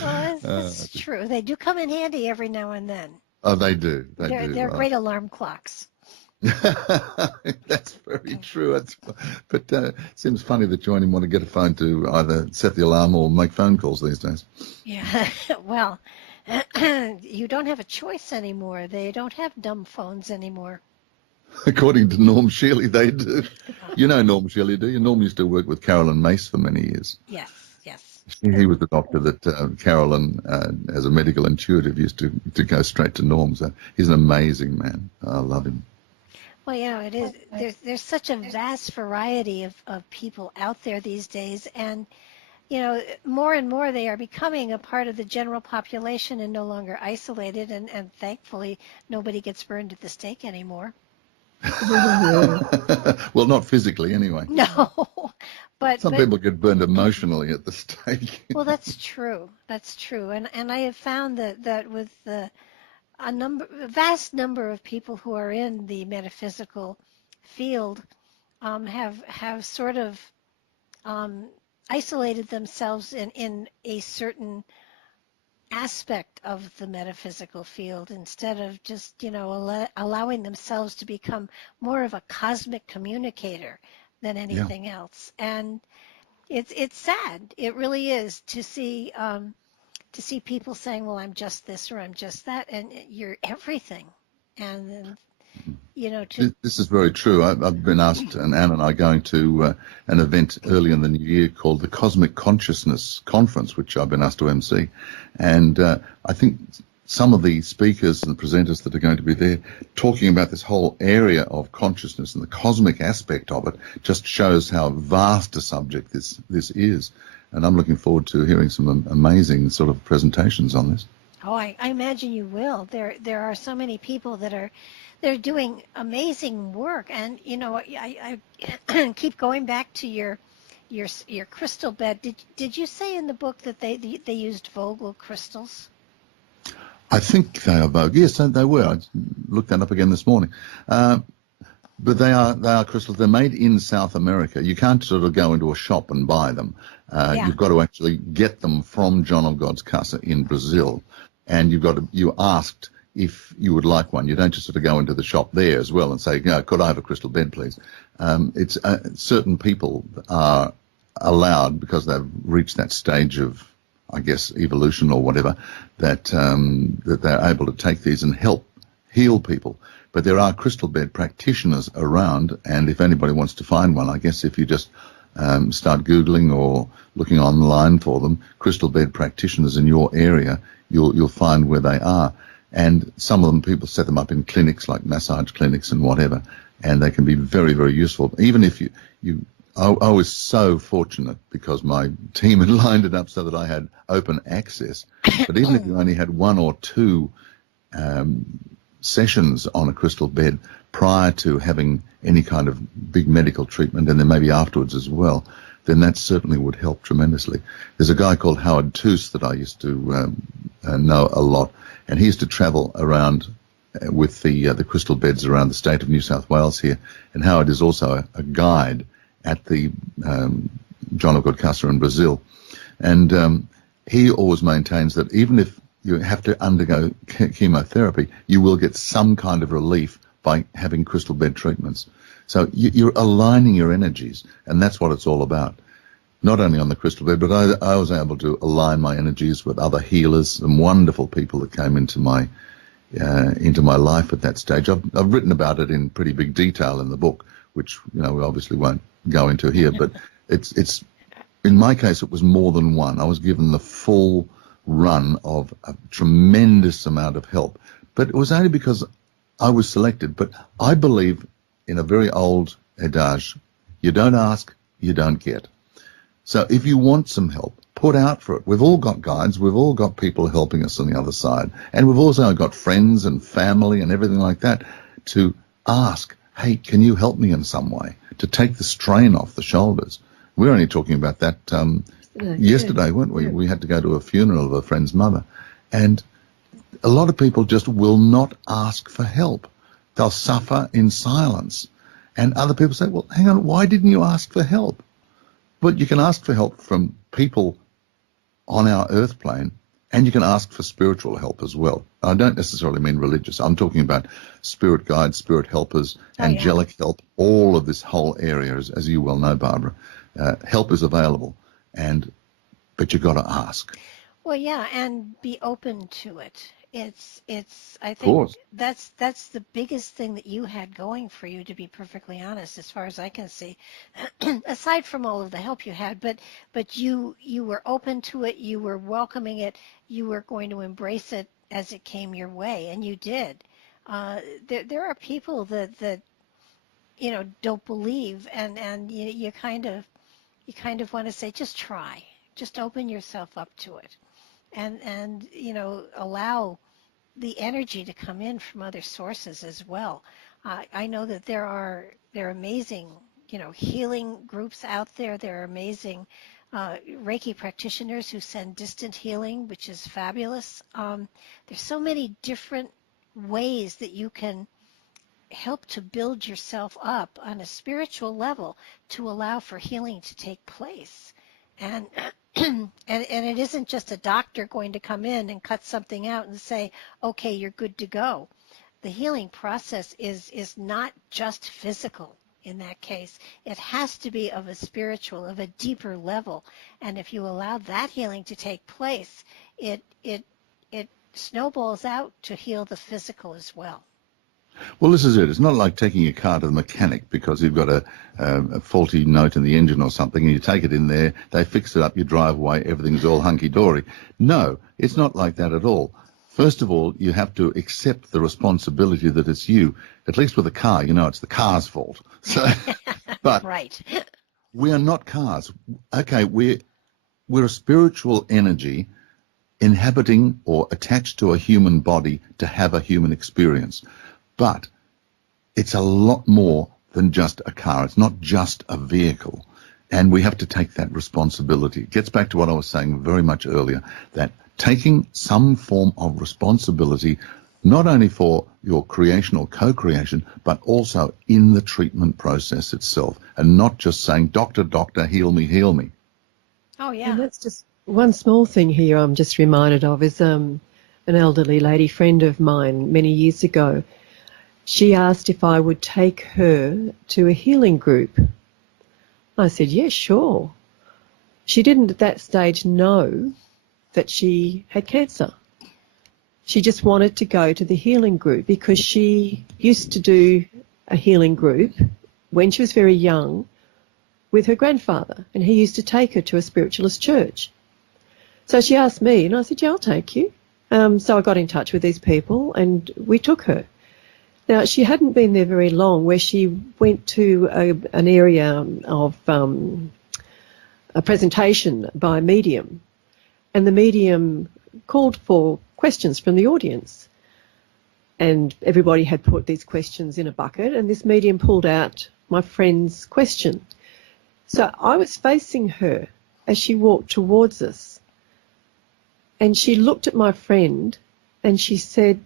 Well, that's true. They do come in handy every now and then. Oh, they do. They're great alarm clocks. That's very true. But it seems funny that you only want to get a phone to either set the alarm or make phone calls these days. Yeah, well, you don't have a choice anymore. They don't have dumb phones anymore. According to Norm Shealy, they do. You know Norm Shealy, do you? Norm used to work with Carolyn Mace for many years. Yes. He was the doctor that Carolyn, as a medical intuitive, used to go straight to Norm. So he's an amazing man. I love him. Well, it is. There's such a vast variety of people out there these days, and more and more they are becoming a part of the general population and no longer isolated. And thankfully, nobody gets burned at the stake anymore. Well, not physically, anyway. No. But people get burned emotionally at the stake. Well, that's true. And I have found that with a vast number of people who are in the metaphysical field have sort of isolated themselves in a certain aspect of the metaphysical field instead of just allowing themselves to become more of a cosmic communicator than anything else. And it's sad. It really is to see people saying, well, I'm just this or I'm just that, and you're everything. And then, This is very true. I've been asked, and Anne and I are going to an event early in the new year called the Cosmic Consciousness Conference, which I've been asked to MC. And I think some of the speakers and presenters that are going to be there talking about this whole area of consciousness and the cosmic aspect of it just shows how vast a subject this is. And I'm looking forward to hearing some amazing sort of presentations on this. Oh, I imagine you will. There are so many people they're doing amazing work. And, I keep going back to your crystal bed. Did you say in the book that they used Vogel crystals? I think they are Vogel. Yes, they were. I looked that up again this morning. But they are crystals. They're made in South America. You can't sort of go into a shop and buy them. You've got to actually get them from John of God's Casa in Brazil. And you asked if you would like one. You don't just sort of go into the shop there as well and say, could I have a crystal bed, please? It's certain people are allowed, because they've reached that stage of, I guess, evolution or whatever, that they're able to take these and help heal people. But there are crystal bed practitioners around, and if anybody wants to find one, I guess if you just start Googling or looking online for them, crystal bed practitioners in your area, you'll find where they are. And some of them, people set them up in clinics like massage clinics and whatever, and they can be very, very useful. Even if I was so fortunate because my team had lined it up so that I had open access. But even if you only had one or two sessions on a crystal bed prior to having any kind of big medical treatment, and then maybe afterwards as well, then that certainly would help tremendously. There's a guy called Howard Toos that I used to know a lot, and he used to travel around with the crystal beds around the state of New South Wales here. And Howard is also a guide at the John of God Casa in Brazil. And he always maintains that even if you have to undergo chemotherapy, you will get some kind of relief by having crystal bed treatments. So you're aligning your energies, and that's what it's all about. Not only on the crystal bed, but I was able to align my energies with other healers, some wonderful people that came into my life at that stage. I've written about it in pretty big detail in the book, which we obviously won't go into here. But it's in my case, it was more than one. I was given the full run of a tremendous amount of help, but it was only because I was selected. But I believe in a very old adage: you don't ask, you don't get. So if you want some help, put out for it. We've all got guides. We've all got people helping us on the other side. And we've also got friends and family and everything like that to ask, hey, can you help me in some way, to take the strain off the shoulders? We were only talking about that yesterday, weren't we? We had to go to a funeral of a friend's mother. And a lot of people just will not ask for help. They'll suffer in silence. And other people say, well, hang on, why didn't you ask for help? But you can ask for help from people on our earth plane, and you can ask for spiritual help as well. I don't necessarily mean religious. I'm talking about spirit guides, spirit helpers, angelic help, all of this whole area, as you well know, Barbara. Help is available, but you've got to ask. Well, yeah, and be open to it. I think that's the biggest thing that you had going for you, to be perfectly honest, as far as I can see, aside from all of the help you had, but you were open to it, you were welcoming it, you were going to embrace it as it came your way, and you did. There are people that don't believe, and you kind of want to say, just try, just open yourself up to it. And allow the energy to come in from other sources as well. I know that there are amazing, healing groups out there. There are amazing Reiki practitioners who send distant healing, which is fabulous. There's so many different ways that you can help to build yourself up on a spiritual level to allow for healing to take place. And and it isn't just a doctor going to come in and cut something out and say, okay, you're good to go. The healing process is not just physical in that case. It has to be of a spiritual, of a deeper level. And if you allow that healing to take place, it snowballs out to heal the physical as well. Well, this is it. It's not like taking your car to the mechanic because you've got a faulty note in the engine or something, and you take it in there, they fix it up, you drive away, everything's all hunky-dory. No, it's not like that at all. First of all, you have to accept the responsibility that it's you. At least with a car, it's the car's fault. So, but right. We are not cars. Okay, we're a spiritual energy inhabiting or attached to a human body to have a human experience. But it's a lot more than just a car. It's not just a vehicle. And we have to take that responsibility. It gets back to what I was saying very much earlier, that taking some form of responsibility, not only for your creation or co-creation, but also in the treatment process itself, and not just saying, doctor, doctor, heal me, heal me. Oh, yeah. And that's just one small thing here I'm just reminded of is an elderly lady friend of mine many years ago. She asked if I would take her to a healing group. I said, yes, sure. She didn't at that stage know that she had cancer. She just wanted to go to the healing group because she used to do a healing group when she was very young with her grandfather, and he used to take her to a spiritualist church. So she asked me, and I said, yeah, I'll take you. So I got in touch with these people, and we took her. Now, she hadn't been there very long, where she went to an area of a presentation by a medium, and the medium called for questions from the audience. And everybody had put these questions in a bucket, and this medium pulled out my friend's question. So I was facing her as she walked towards us, and she looked at my friend and she said,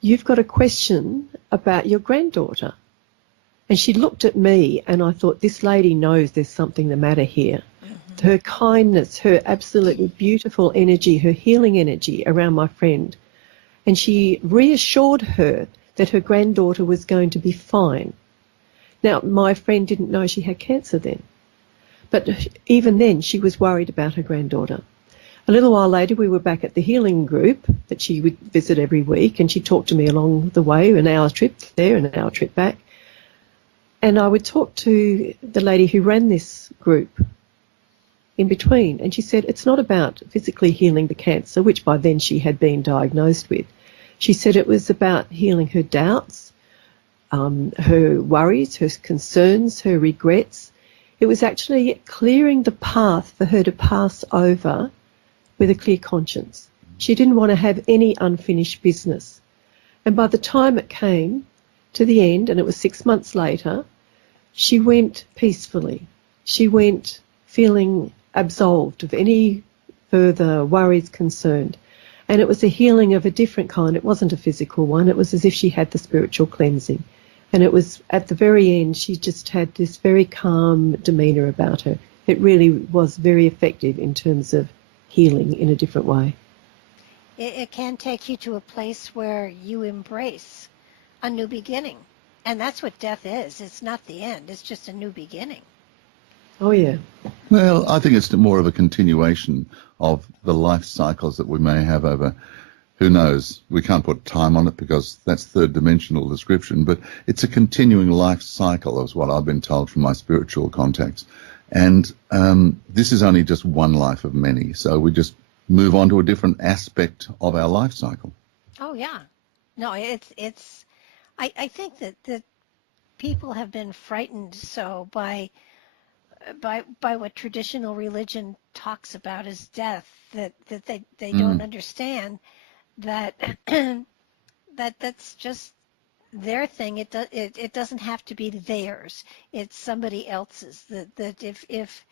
you've got a question about your granddaughter. And she looked at me, and I thought, this lady knows there's something the matter here. Mm-hmm. Her kindness, her absolutely beautiful energy, her healing energy around my friend. And she reassured her that her granddaughter was going to be fine. Now, my friend didn't know she had cancer then. But even then, she was worried about her granddaughter. A little while later, we were back at the healing group that she would visit every week, and she talked to me along the way, an hour trip there and an hour trip back. And I would talk to the lady who ran this group in between, and she said it's not about physically healing the cancer, which by then she had been diagnosed with. She said it was about healing her doubts, her worries, her concerns, her regrets. It was actually clearing the path for her to pass over with a clear conscience. She didn't want to have any unfinished business. And by the time it came to the end, and it was 6 months later, she went peacefully. She went feeling absolved of any further worries concerned. And it was a healing of a different kind. It wasn't a physical one. It was as if she had the spiritual cleansing. And it was at the very end, she just had this very calm demeanour about her. It really was very effective in terms of healing in a different way. It can take you to a place where you embrace a new beginning. And that's what death is. It's not the end. It's just a new beginning. Oh, yeah. Well, I think it's more of a continuation of the life cycles that we may have over, who knows, we can't put time on it because that's third dimensional description, but it's a continuing life cycle is what I've been told from my spiritual contacts. And this is only just one life of many. So we just move on to a different aspect of our life cycle. Oh, yeah. No, I think that people have been frightened so by what traditional religion talks about as death, that they don't understand that that's just their thing. It doesn't have to be theirs. It's somebody else's. That if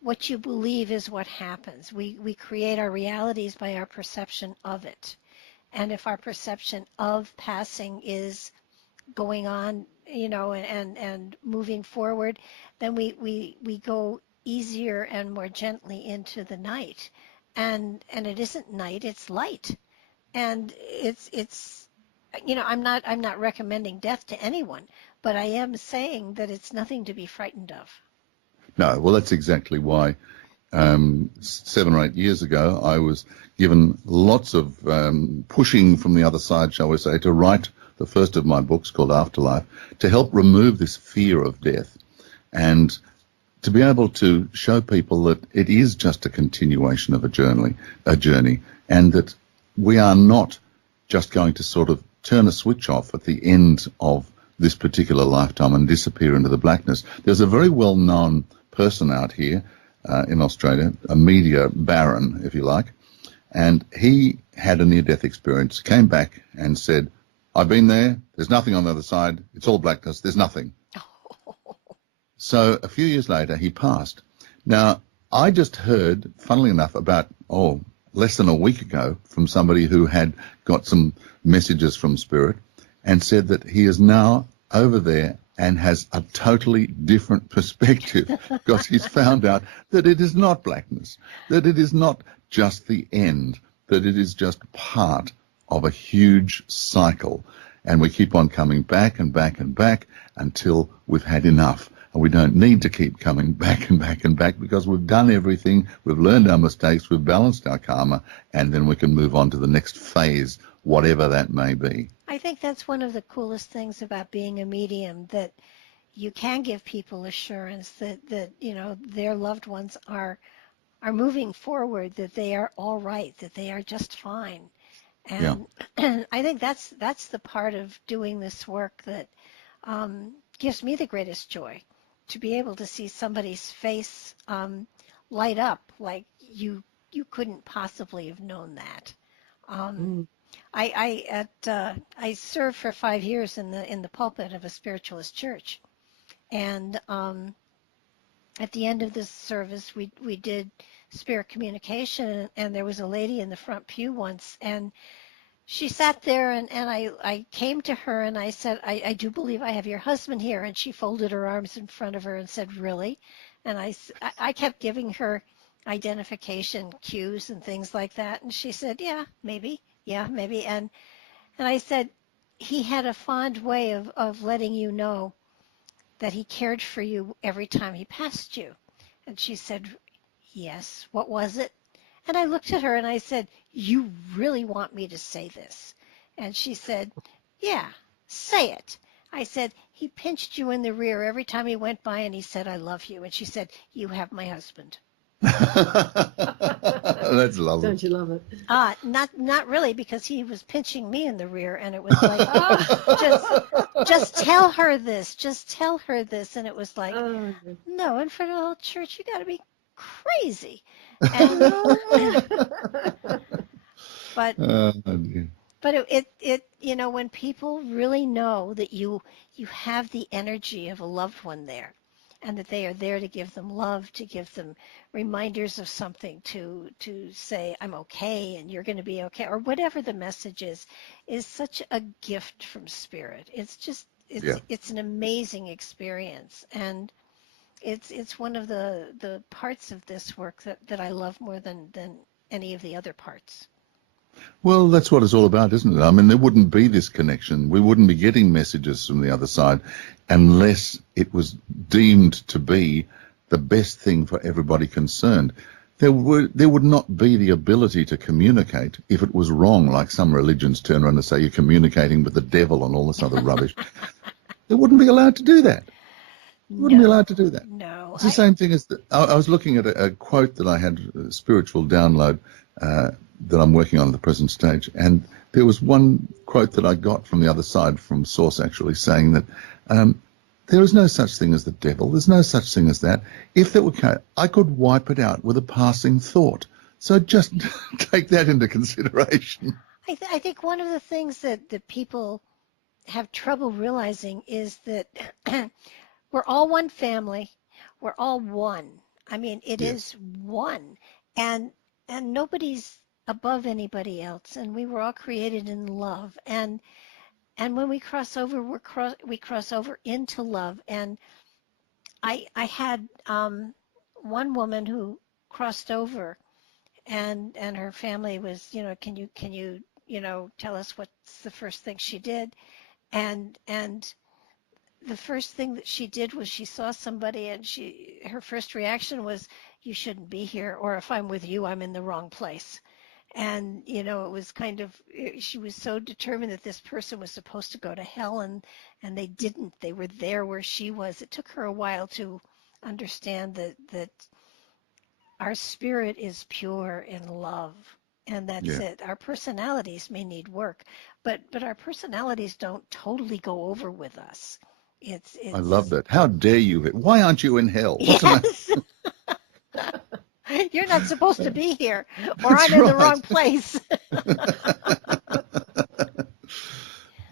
what you believe is what happens, we create our realities by our perception of it. And if our perception of passing is going on, and moving forward, then we go easier and more gently into the night. And it isn't night, it's light. And it's I'm not recommending death to anyone, but I am saying that it's nothing to be frightened of. No, well, that's exactly why 7 or 8 years ago I was given lots of pushing from the other side, shall we say, to write the first of my books called Afterlife, to help remove this fear of death and to be able to show people that it is just a continuation of a journey, and that we are not just going to sort of turn a switch off at the end of this particular lifetime and disappear into the blackness. There's a very well-known person out here in Australia, a media baron, if you like, and he had a near-death experience, came back and said, I've been there, there's nothing on the other side, it's all blackness, there's nothing. So a few years later, he passed. Now, I just heard, funnily enough, about, less than a week ago from somebody who had got some messages from Spirit and said that he is now over there and has a totally different perspective because he's found out that it is not blackness, that it is not just the end, that it is just part of a huge cycle. And we keep on coming back and back and back until we've had enough. And we don't need to keep coming back and back and back because we've done everything, we've learned our mistakes, we've balanced our karma, and then we can move on to the next phase, whatever that may be. I think that's one of the coolest things about being a medium, that you can give people assurance that their loved ones are moving forward, that they are all right, that they are just fine. And I think that's the part of doing this work that gives me the greatest joy, to be able to see somebody's face light up like you couldn't possibly have known that. I served for 5 years in the pulpit of a spiritualist church, and at the end of this service, we did spirit communication, and there was a lady in the front pew once, and she sat there, and I came to her and I said, I do believe I have your husband here. And she folded her arms in front of her and said, really? And I kept giving her identification cues and things like that. And she said, yeah, maybe. And I said, he had a fond way of letting you know that he cared for you every time he passed you. And she said, yes, what was it? And I looked at her and I said, you really want me to say this? And she said, yeah, say it. I said, he pinched you in the rear every time he went by and he said, I love you. And she said, you have my husband. That's lovely. Don't you love it? Not really, because he was pinching me in the rear, and it was like, just tell her this, just tell her this. And it was like, no, in front of the whole church, you got to be crazy. And, but it when people really know that you have the energy of a loved one there, and that they are there to give them love, to give them reminders of something, to say, I'm okay and you're going to be okay, or whatever the message is such a gift from Spirit. It's just, it's an amazing experience. And it's one of the parts of this work that I love more than any of the other parts. Well, that's what it's all about, isn't it? I mean, there wouldn't be this connection. We wouldn't be getting messages from the other side unless it was deemed to be the best thing for everybody concerned. There would not be the ability to communicate if it was wrong, like some religions turn around and say you're communicating with the devil and all this other rubbish. They wouldn't be allowed to do that. Wouldn't be allowed to do that. No. It's the same thing as I was looking at a quote that I had, a spiritual download, that I'm working on at the present stage. And there was one quote that I got from the other side, from Source actually, saying that there is no such thing as the devil. There's no such thing as that. If there were, I could wipe it out with a passing thought. So just take that into consideration. I think one of the things that people have trouble realizing is that we're all one family. We're all one. I mean, it is one. And nobody's above anybody else. And we were all created in love. And when we cross over, we cross over into love. And I had one woman who crossed over, and her family was, can you tell us what's the first thing she did? And the first thing that she did was she saw somebody, and her first reaction was, you shouldn't be here, or if I'm with you, I'm in the wrong place. And, it was she was so determined that this person was supposed to go to hell, and they didn't. They were there where she was. It took her a while to understand that our spirit is pure in love, and that's it. Our personalities may need work, but our personalities don't totally go over with us. It's I love that. How dare you? Why aren't you in hell? What's the matter? You're not supposed to be here, or I'm in the wrong place.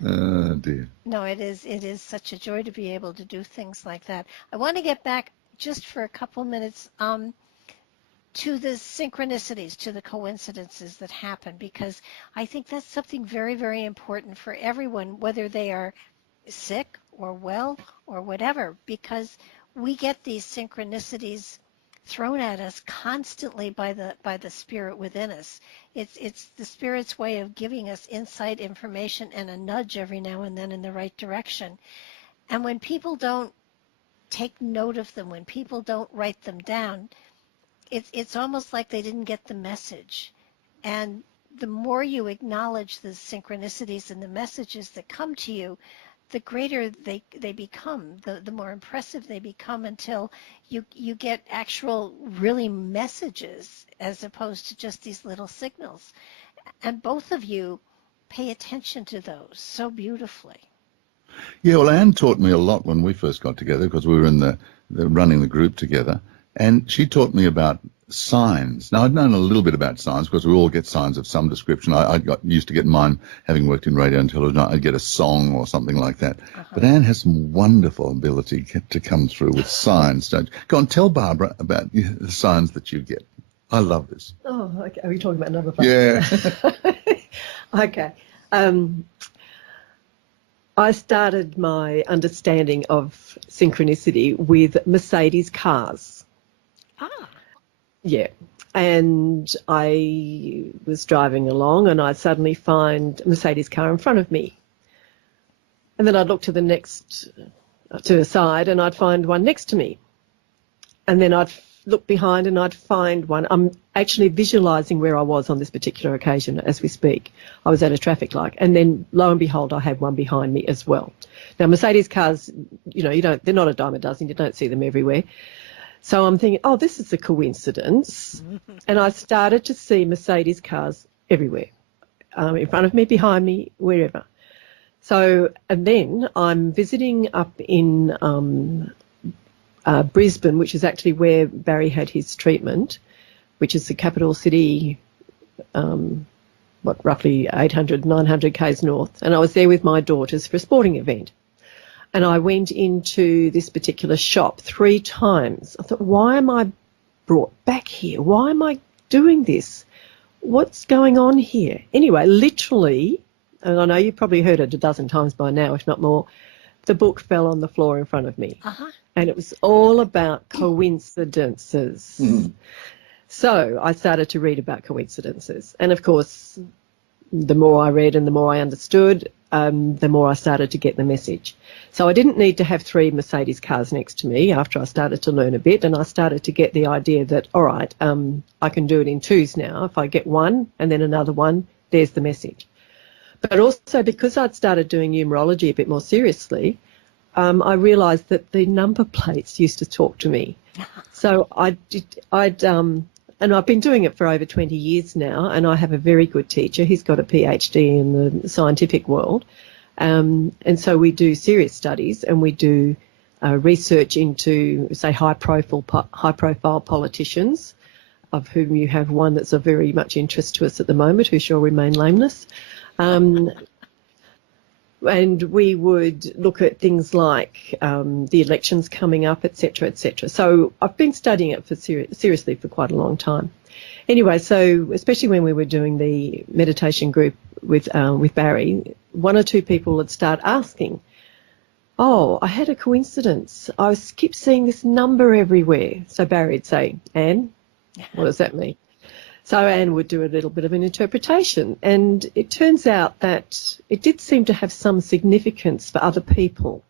Oh, dear. No, it is such a joy to be able to do things like that. I want to get back just for a couple minutes to the synchronicities, to the coincidences that happen, because I think that's something very, very important for everyone, whether they are sick or well or whatever, because we get these synchronicities thrown at us constantly by the Spirit within us. It's the Spirit's way of giving us insight, information, and a nudge every now and then in the right direction. And when people don't take note of them, when people don't write them down, it's almost like they didn't get the message. And the more you acknowledge the synchronicities and the messages that come to you, the greater they become, the more impressive they become, until you get actual really messages as opposed to just these little signals. And both of you pay attention to those so beautifully. Yeah, well, Anne taught me a lot when we first got together, because we were in the running the group together, and she taught me about signs. Now, I'd known a little bit about signs because we all get signs of some description. I got used to get mine, having worked in radio and television. I'd get a song or something like that. But Anne has some wonderful ability to come through with signs. Go on, tell Barbara about the signs that you get. I love this. Oh, okay. Are we talking about another part? Yeah. Okay. I started my understanding of synchronicity with Mercedes cars. Yeah. And I was driving along and I'd suddenly find a Mercedes car in front of me. And then I'd look to the side and I'd find one next to me. And then I'd look behind and I'd find one. I'm actually visualising where I was on this particular occasion as we speak. I was at a traffic light, and then lo and behold, I had one behind me as well. Now, Mercedes cars, they're not a dime a dozen. You don't see them everywhere. So I'm thinking, oh, this is a coincidence. And I started to see Mercedes cars everywhere, in front of me, behind me, wherever. So, and then I'm visiting up in Brisbane, which is actually where Barry had his treatment, which is the capital city, roughly 800, 900 k's north. And I was there with my daughters for a sporting event. And I went into this particular shop 3 times. I thought, why am I brought back here? Why am I doing this? What's going on here? Anyway, literally, and I know you've probably heard it a dozen times by now, if not more, the book fell on the floor in front of me. And it was all about coincidences. So I started to read about coincidences. And, of course, the more I read and the more I understood, the more I started to get the message. So I didn't need to have 3 Mercedes cars next to me after I started to learn a bit, and I started to get the idea that, all right, I can do it in 2s now. If I get one and then another one, there's the message. But also because I'd started doing numerology a bit more seriously, I realised that the number plates used to talk to me. So and I've been doing it for over 20 years now, and I have a very good teacher. He's got a PhD in the scientific world. And so we do serious studies, and we do research into, say, high-profile politicians, of whom you have one that's of very much interest to us at the moment, who shall remain nameless. And we would look at things like the elections coming up, etc., etc. So I've been studying it for seriously for quite a long time. Anyway, so especially when we were doing the meditation group with Barry, 1 or 2 people would start asking, oh, I had a coincidence. I keep seeing this number everywhere. So Barry would say, Anne, what does that mean? So Anne would do a little bit of an interpretation, and it turns out that it did seem to have some significance for other people,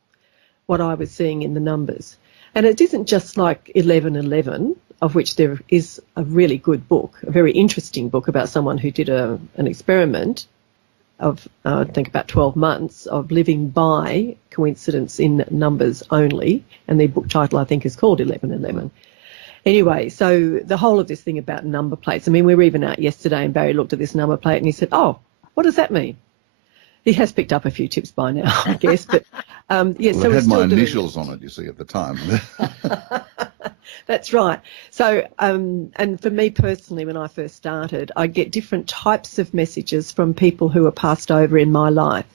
what I was seeing in the numbers. And it isn't just like 1111, of which there is a really good book, a very interesting book about someone who did an experiment of, I think, about 12 months of living by coincidence in numbers only, and the book title, I think, is called 1111. Anyway, so the whole of this thing about number plates, I mean, we were even out yesterday and Barry looked at this number plate and he said, oh, what does that mean? He has picked up a few tips by now, I guess. But, well, so it had my initials on it, you see, at the time. That's right. So, and for me personally, when I first started, I get different types of messages from people who are passed over in my life.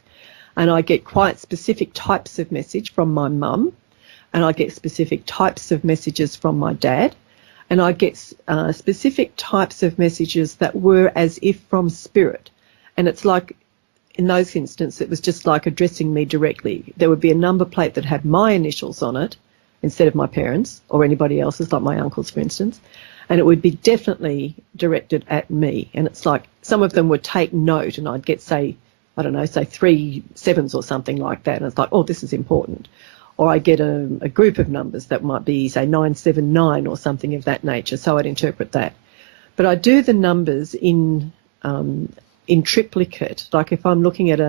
And I get quite specific types of message from my mum. And I get specific types of messages from my dad, and I get specific types of messages that were as if from spirit. And it's like, in those instances, it was just like addressing me directly. There would be a number plate that had my initials on it instead of my parents or anybody else's, like my uncle's, for instance, and it would be definitely directed at me. And it's like some of them would take note, and I'd get, say, I don't know, say 3 7s or something like that, and it's like, oh, this is important. Or I get a group of numbers that might be, say, 979 or something of that nature, so I'd interpret that. But I do the numbers in triplicate. Like if I'm looking at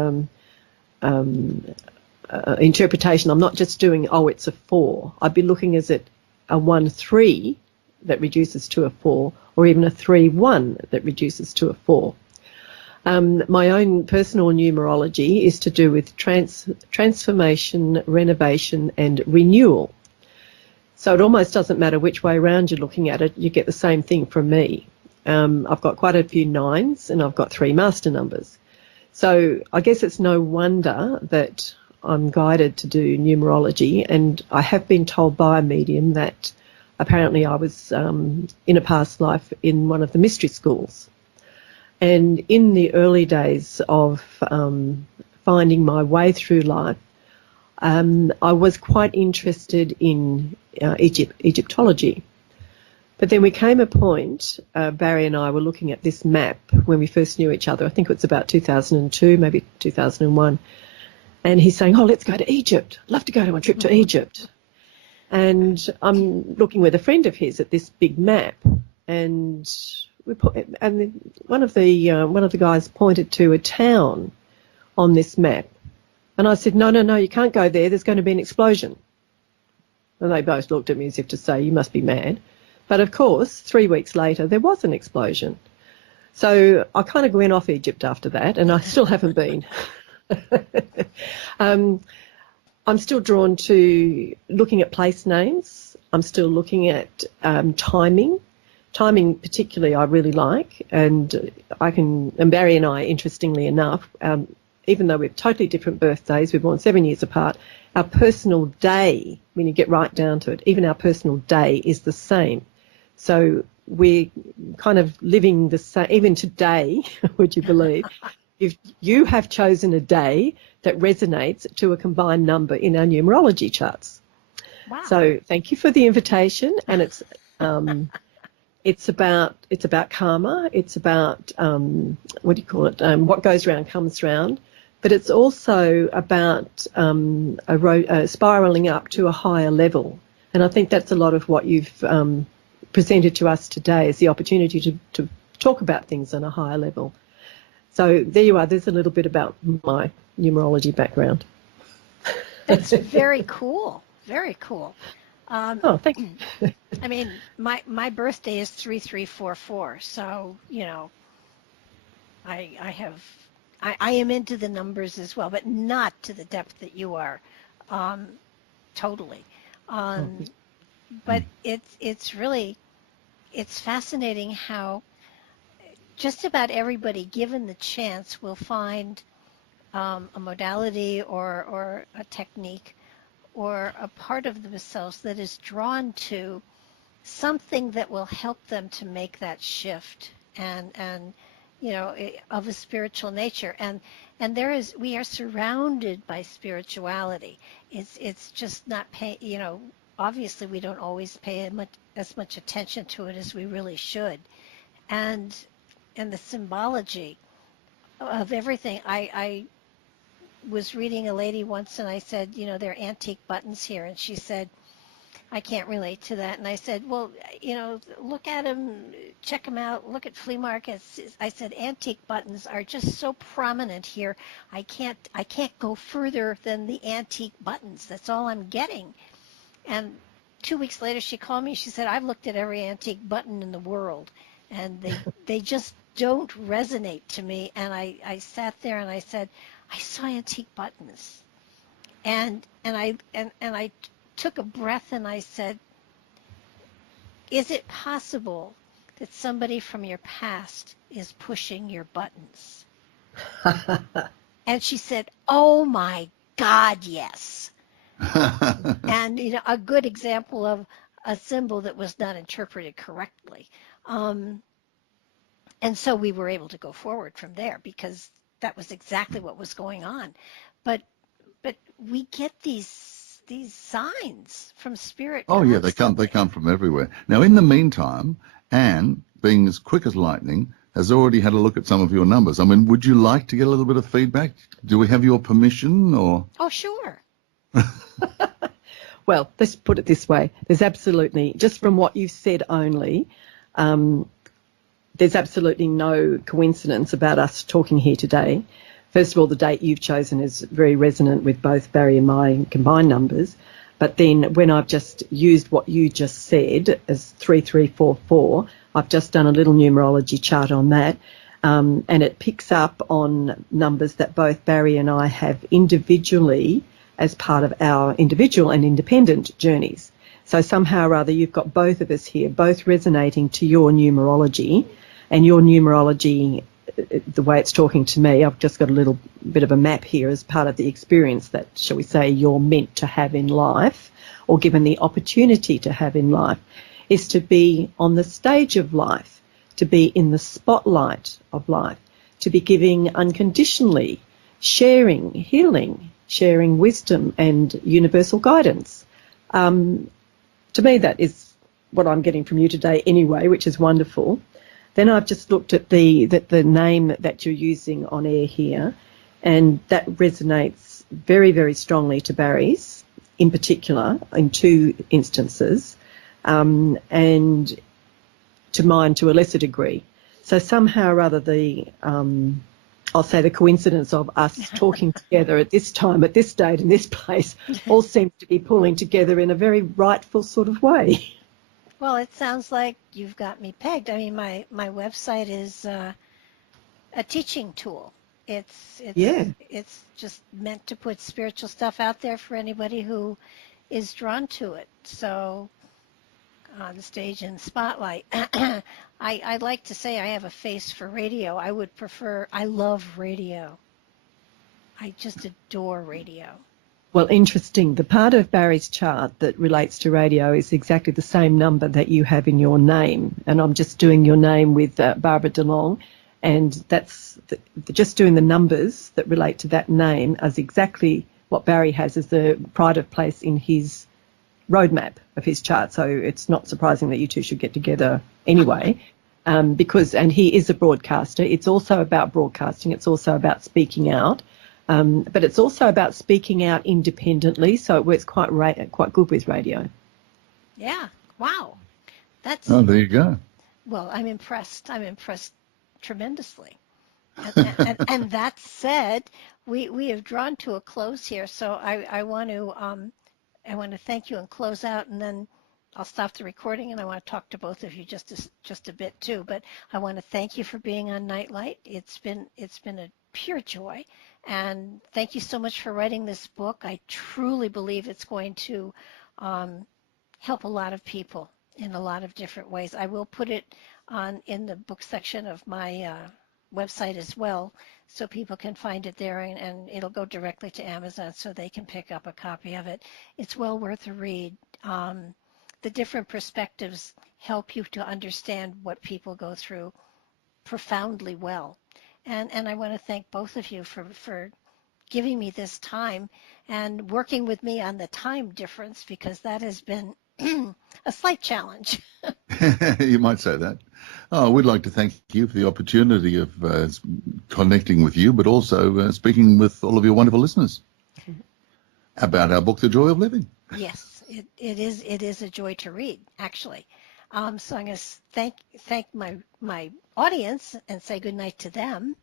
interpretation, I'm not just doing, oh, it's a 4. I'd be looking as at a 1-3 that reduces to a 4, or even a 3-1 that reduces to a 4. My own personal numerology is to do with transformation, renovation, and renewal. So it almost doesn't matter which way around you're looking at it, you get the same thing from me. I've got quite a few 9s, and I've got 3 master numbers. So I guess it's no wonder that I'm guided to do numerology, and I have been told by a medium that apparently I was in a past life in one of the mystery schools. And in the early days of finding my way through life, I was quite interested in Egyptology. But then we came a point, Barry and I were looking at this map when we first knew each other. I think it was about 2002, maybe 2001. And he's saying, oh, let's go to Egypt. I'd love to go on a trip to Egypt. And I'm looking with a friend of his at this big map, and one of the guys pointed to a town on this map, and I said, no, you can't go there. There's going to be an explosion. And they both looked at me as if to say, you must be mad. But of course, 3 weeks later, there was an explosion. So I kind of went off Egypt after that, and I still haven't been. I'm still drawn to looking at place names. I'm still looking at timing. Timing particularly I really like, and Barry and I, interestingly enough, even though we have totally different birthdays, we're born 7 years apart, our personal day, when you get right down to it, even our personal day is the same. So we're kind of living the same, even today, would you believe, if you have chosen a day that resonates to a combined number in our numerology charts. Wow. So thank you for the invitation, and it's about karma. It's about what goes around comes round, but it's also about spiraling up to a higher level. And I think that's a lot of what you've presented to us today, is the opportunity to talk about things on a higher level. So there you are. There's a little bit about my numerology background. That's very cool. Very cool. Thank you. I mean, my birthday is 3344, so I am into the numbers as well, but not to the depth that you are, totally. But it's fascinating how just about everybody, given the chance, will find a modality or a technique or a part of themselves that is drawn to something that will help them to make that shift and of a spiritual nature. And we are surrounded by spirituality. It's just not obviously we don't always pay as much attention to it as we really should. And the symbology of everything. I was reading a lady once, and I said, there are antique buttons here, and she said, I can't relate to that. And I said, well, look at them, check them out, look at flea markets. I said, antique buttons are just so prominent here. I can't go further than the antique buttons. That's all I'm getting. And 2 weeks later, she called me. She said, I've looked at every antique button in the world, and they just don't resonate to me. And I sat there and I said, I saw antique buttons, and I took a breath and I said, is it possible that somebody from your past is pushing your buttons? And she said, oh my God, yes. And a good example of a symbol that was not interpreted correctly. And so we were able to go forward from there because that was exactly what was going on. But we get these signs from spirit. Oh yeah, they come from everywhere. Now in the meantime, Anne, being as quick as lightning, has already had a look at some of your numbers. I mean, would you like to get a little bit of feedback? Do we have your permission or? Oh sure. Well, let's put it this way. There's absolutely, just from what you've said only, there's absolutely no coincidence about us talking here today. First of all, the date you've chosen is very resonant with both Barry and my combined numbers. But then when I've just used what you just said as 3344, I've just done a little numerology chart on that. And it picks up on numbers that both Barry and I have individually as part of our individual and independent journeys. So somehow or other, you've got both of us here, both resonating to your numerology. And your numerology, the way it's talking to me, I've just got a little bit of a map here as part of the experience that, shall we say, you're meant to have in life, or given the opportunity to have in life, is to be on the stage of life, to be in the spotlight of life, to be giving unconditionally, sharing, healing, sharing wisdom and universal guidance. To me, that is what I'm getting from you today anyway, which is wonderful. Then I've just looked at the name that you're using on air here, and that resonates very, very strongly to Barry's, in particular, in two instances, and to mine to a lesser degree. So somehow or other, I'll say the coincidence of us talking together at this time, at this date, in this place, all seems to be pulling together in a very rightful sort of way. Well, it sounds like you've got me pegged. I mean, my website is a teaching tool. It's just meant to put spiritual stuff out there for anybody who is drawn to it. So on the stage and spotlight. I'd like to say I have a face for radio. I love radio. I just adore radio. Well, interesting. The part of Barry's chart that relates to radio is exactly the same number that you have in your name. And I'm just doing your name with Barbara DeLong. And that's just doing the numbers that relate to that name as exactly what Barry has as the pride of place in his roadmap of his chart. So it's not surprising that you two should get together anyway. And he is a broadcaster. It's also about broadcasting. It's also about speaking out. But it's also about speaking out independently, so it works quite good with radio. Yeah. Wow. Oh, there you go. Well, I'm impressed. I'm impressed tremendously. And that said, we have drawn to a close here, so I want to thank you and close out, and then I'll stop the recording, and I want to talk to both of you just a bit too. But I want to thank you for being on Nightlight. It's been a pure joy. And thank you so much for writing this book. I truly believe it's going to help a lot of people in a lot of different ways. I will put it in the book section of my website as well, so people can find it there, and it'll go directly to Amazon so they can pick up a copy of it. It's well worth a read. The different perspectives help you to understand what people go through profoundly well. And I want to thank both of you for giving me this time and working with me on the time difference, because that has been a slight challenge. You might say that. Oh, we'd like to thank you for the opportunity of connecting with you, but also speaking with all of your wonderful listeners about our book, The Joy of Living. Yes, it is a joy to read, actually. So I'm going to thank my audience and say goodnight to them.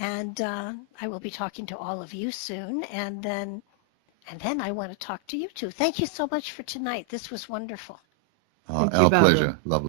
And I will be talking to all of you soon. And then I want to talk to you too. Thank you so much for tonight. This was wonderful. Our pleasure. Lovely.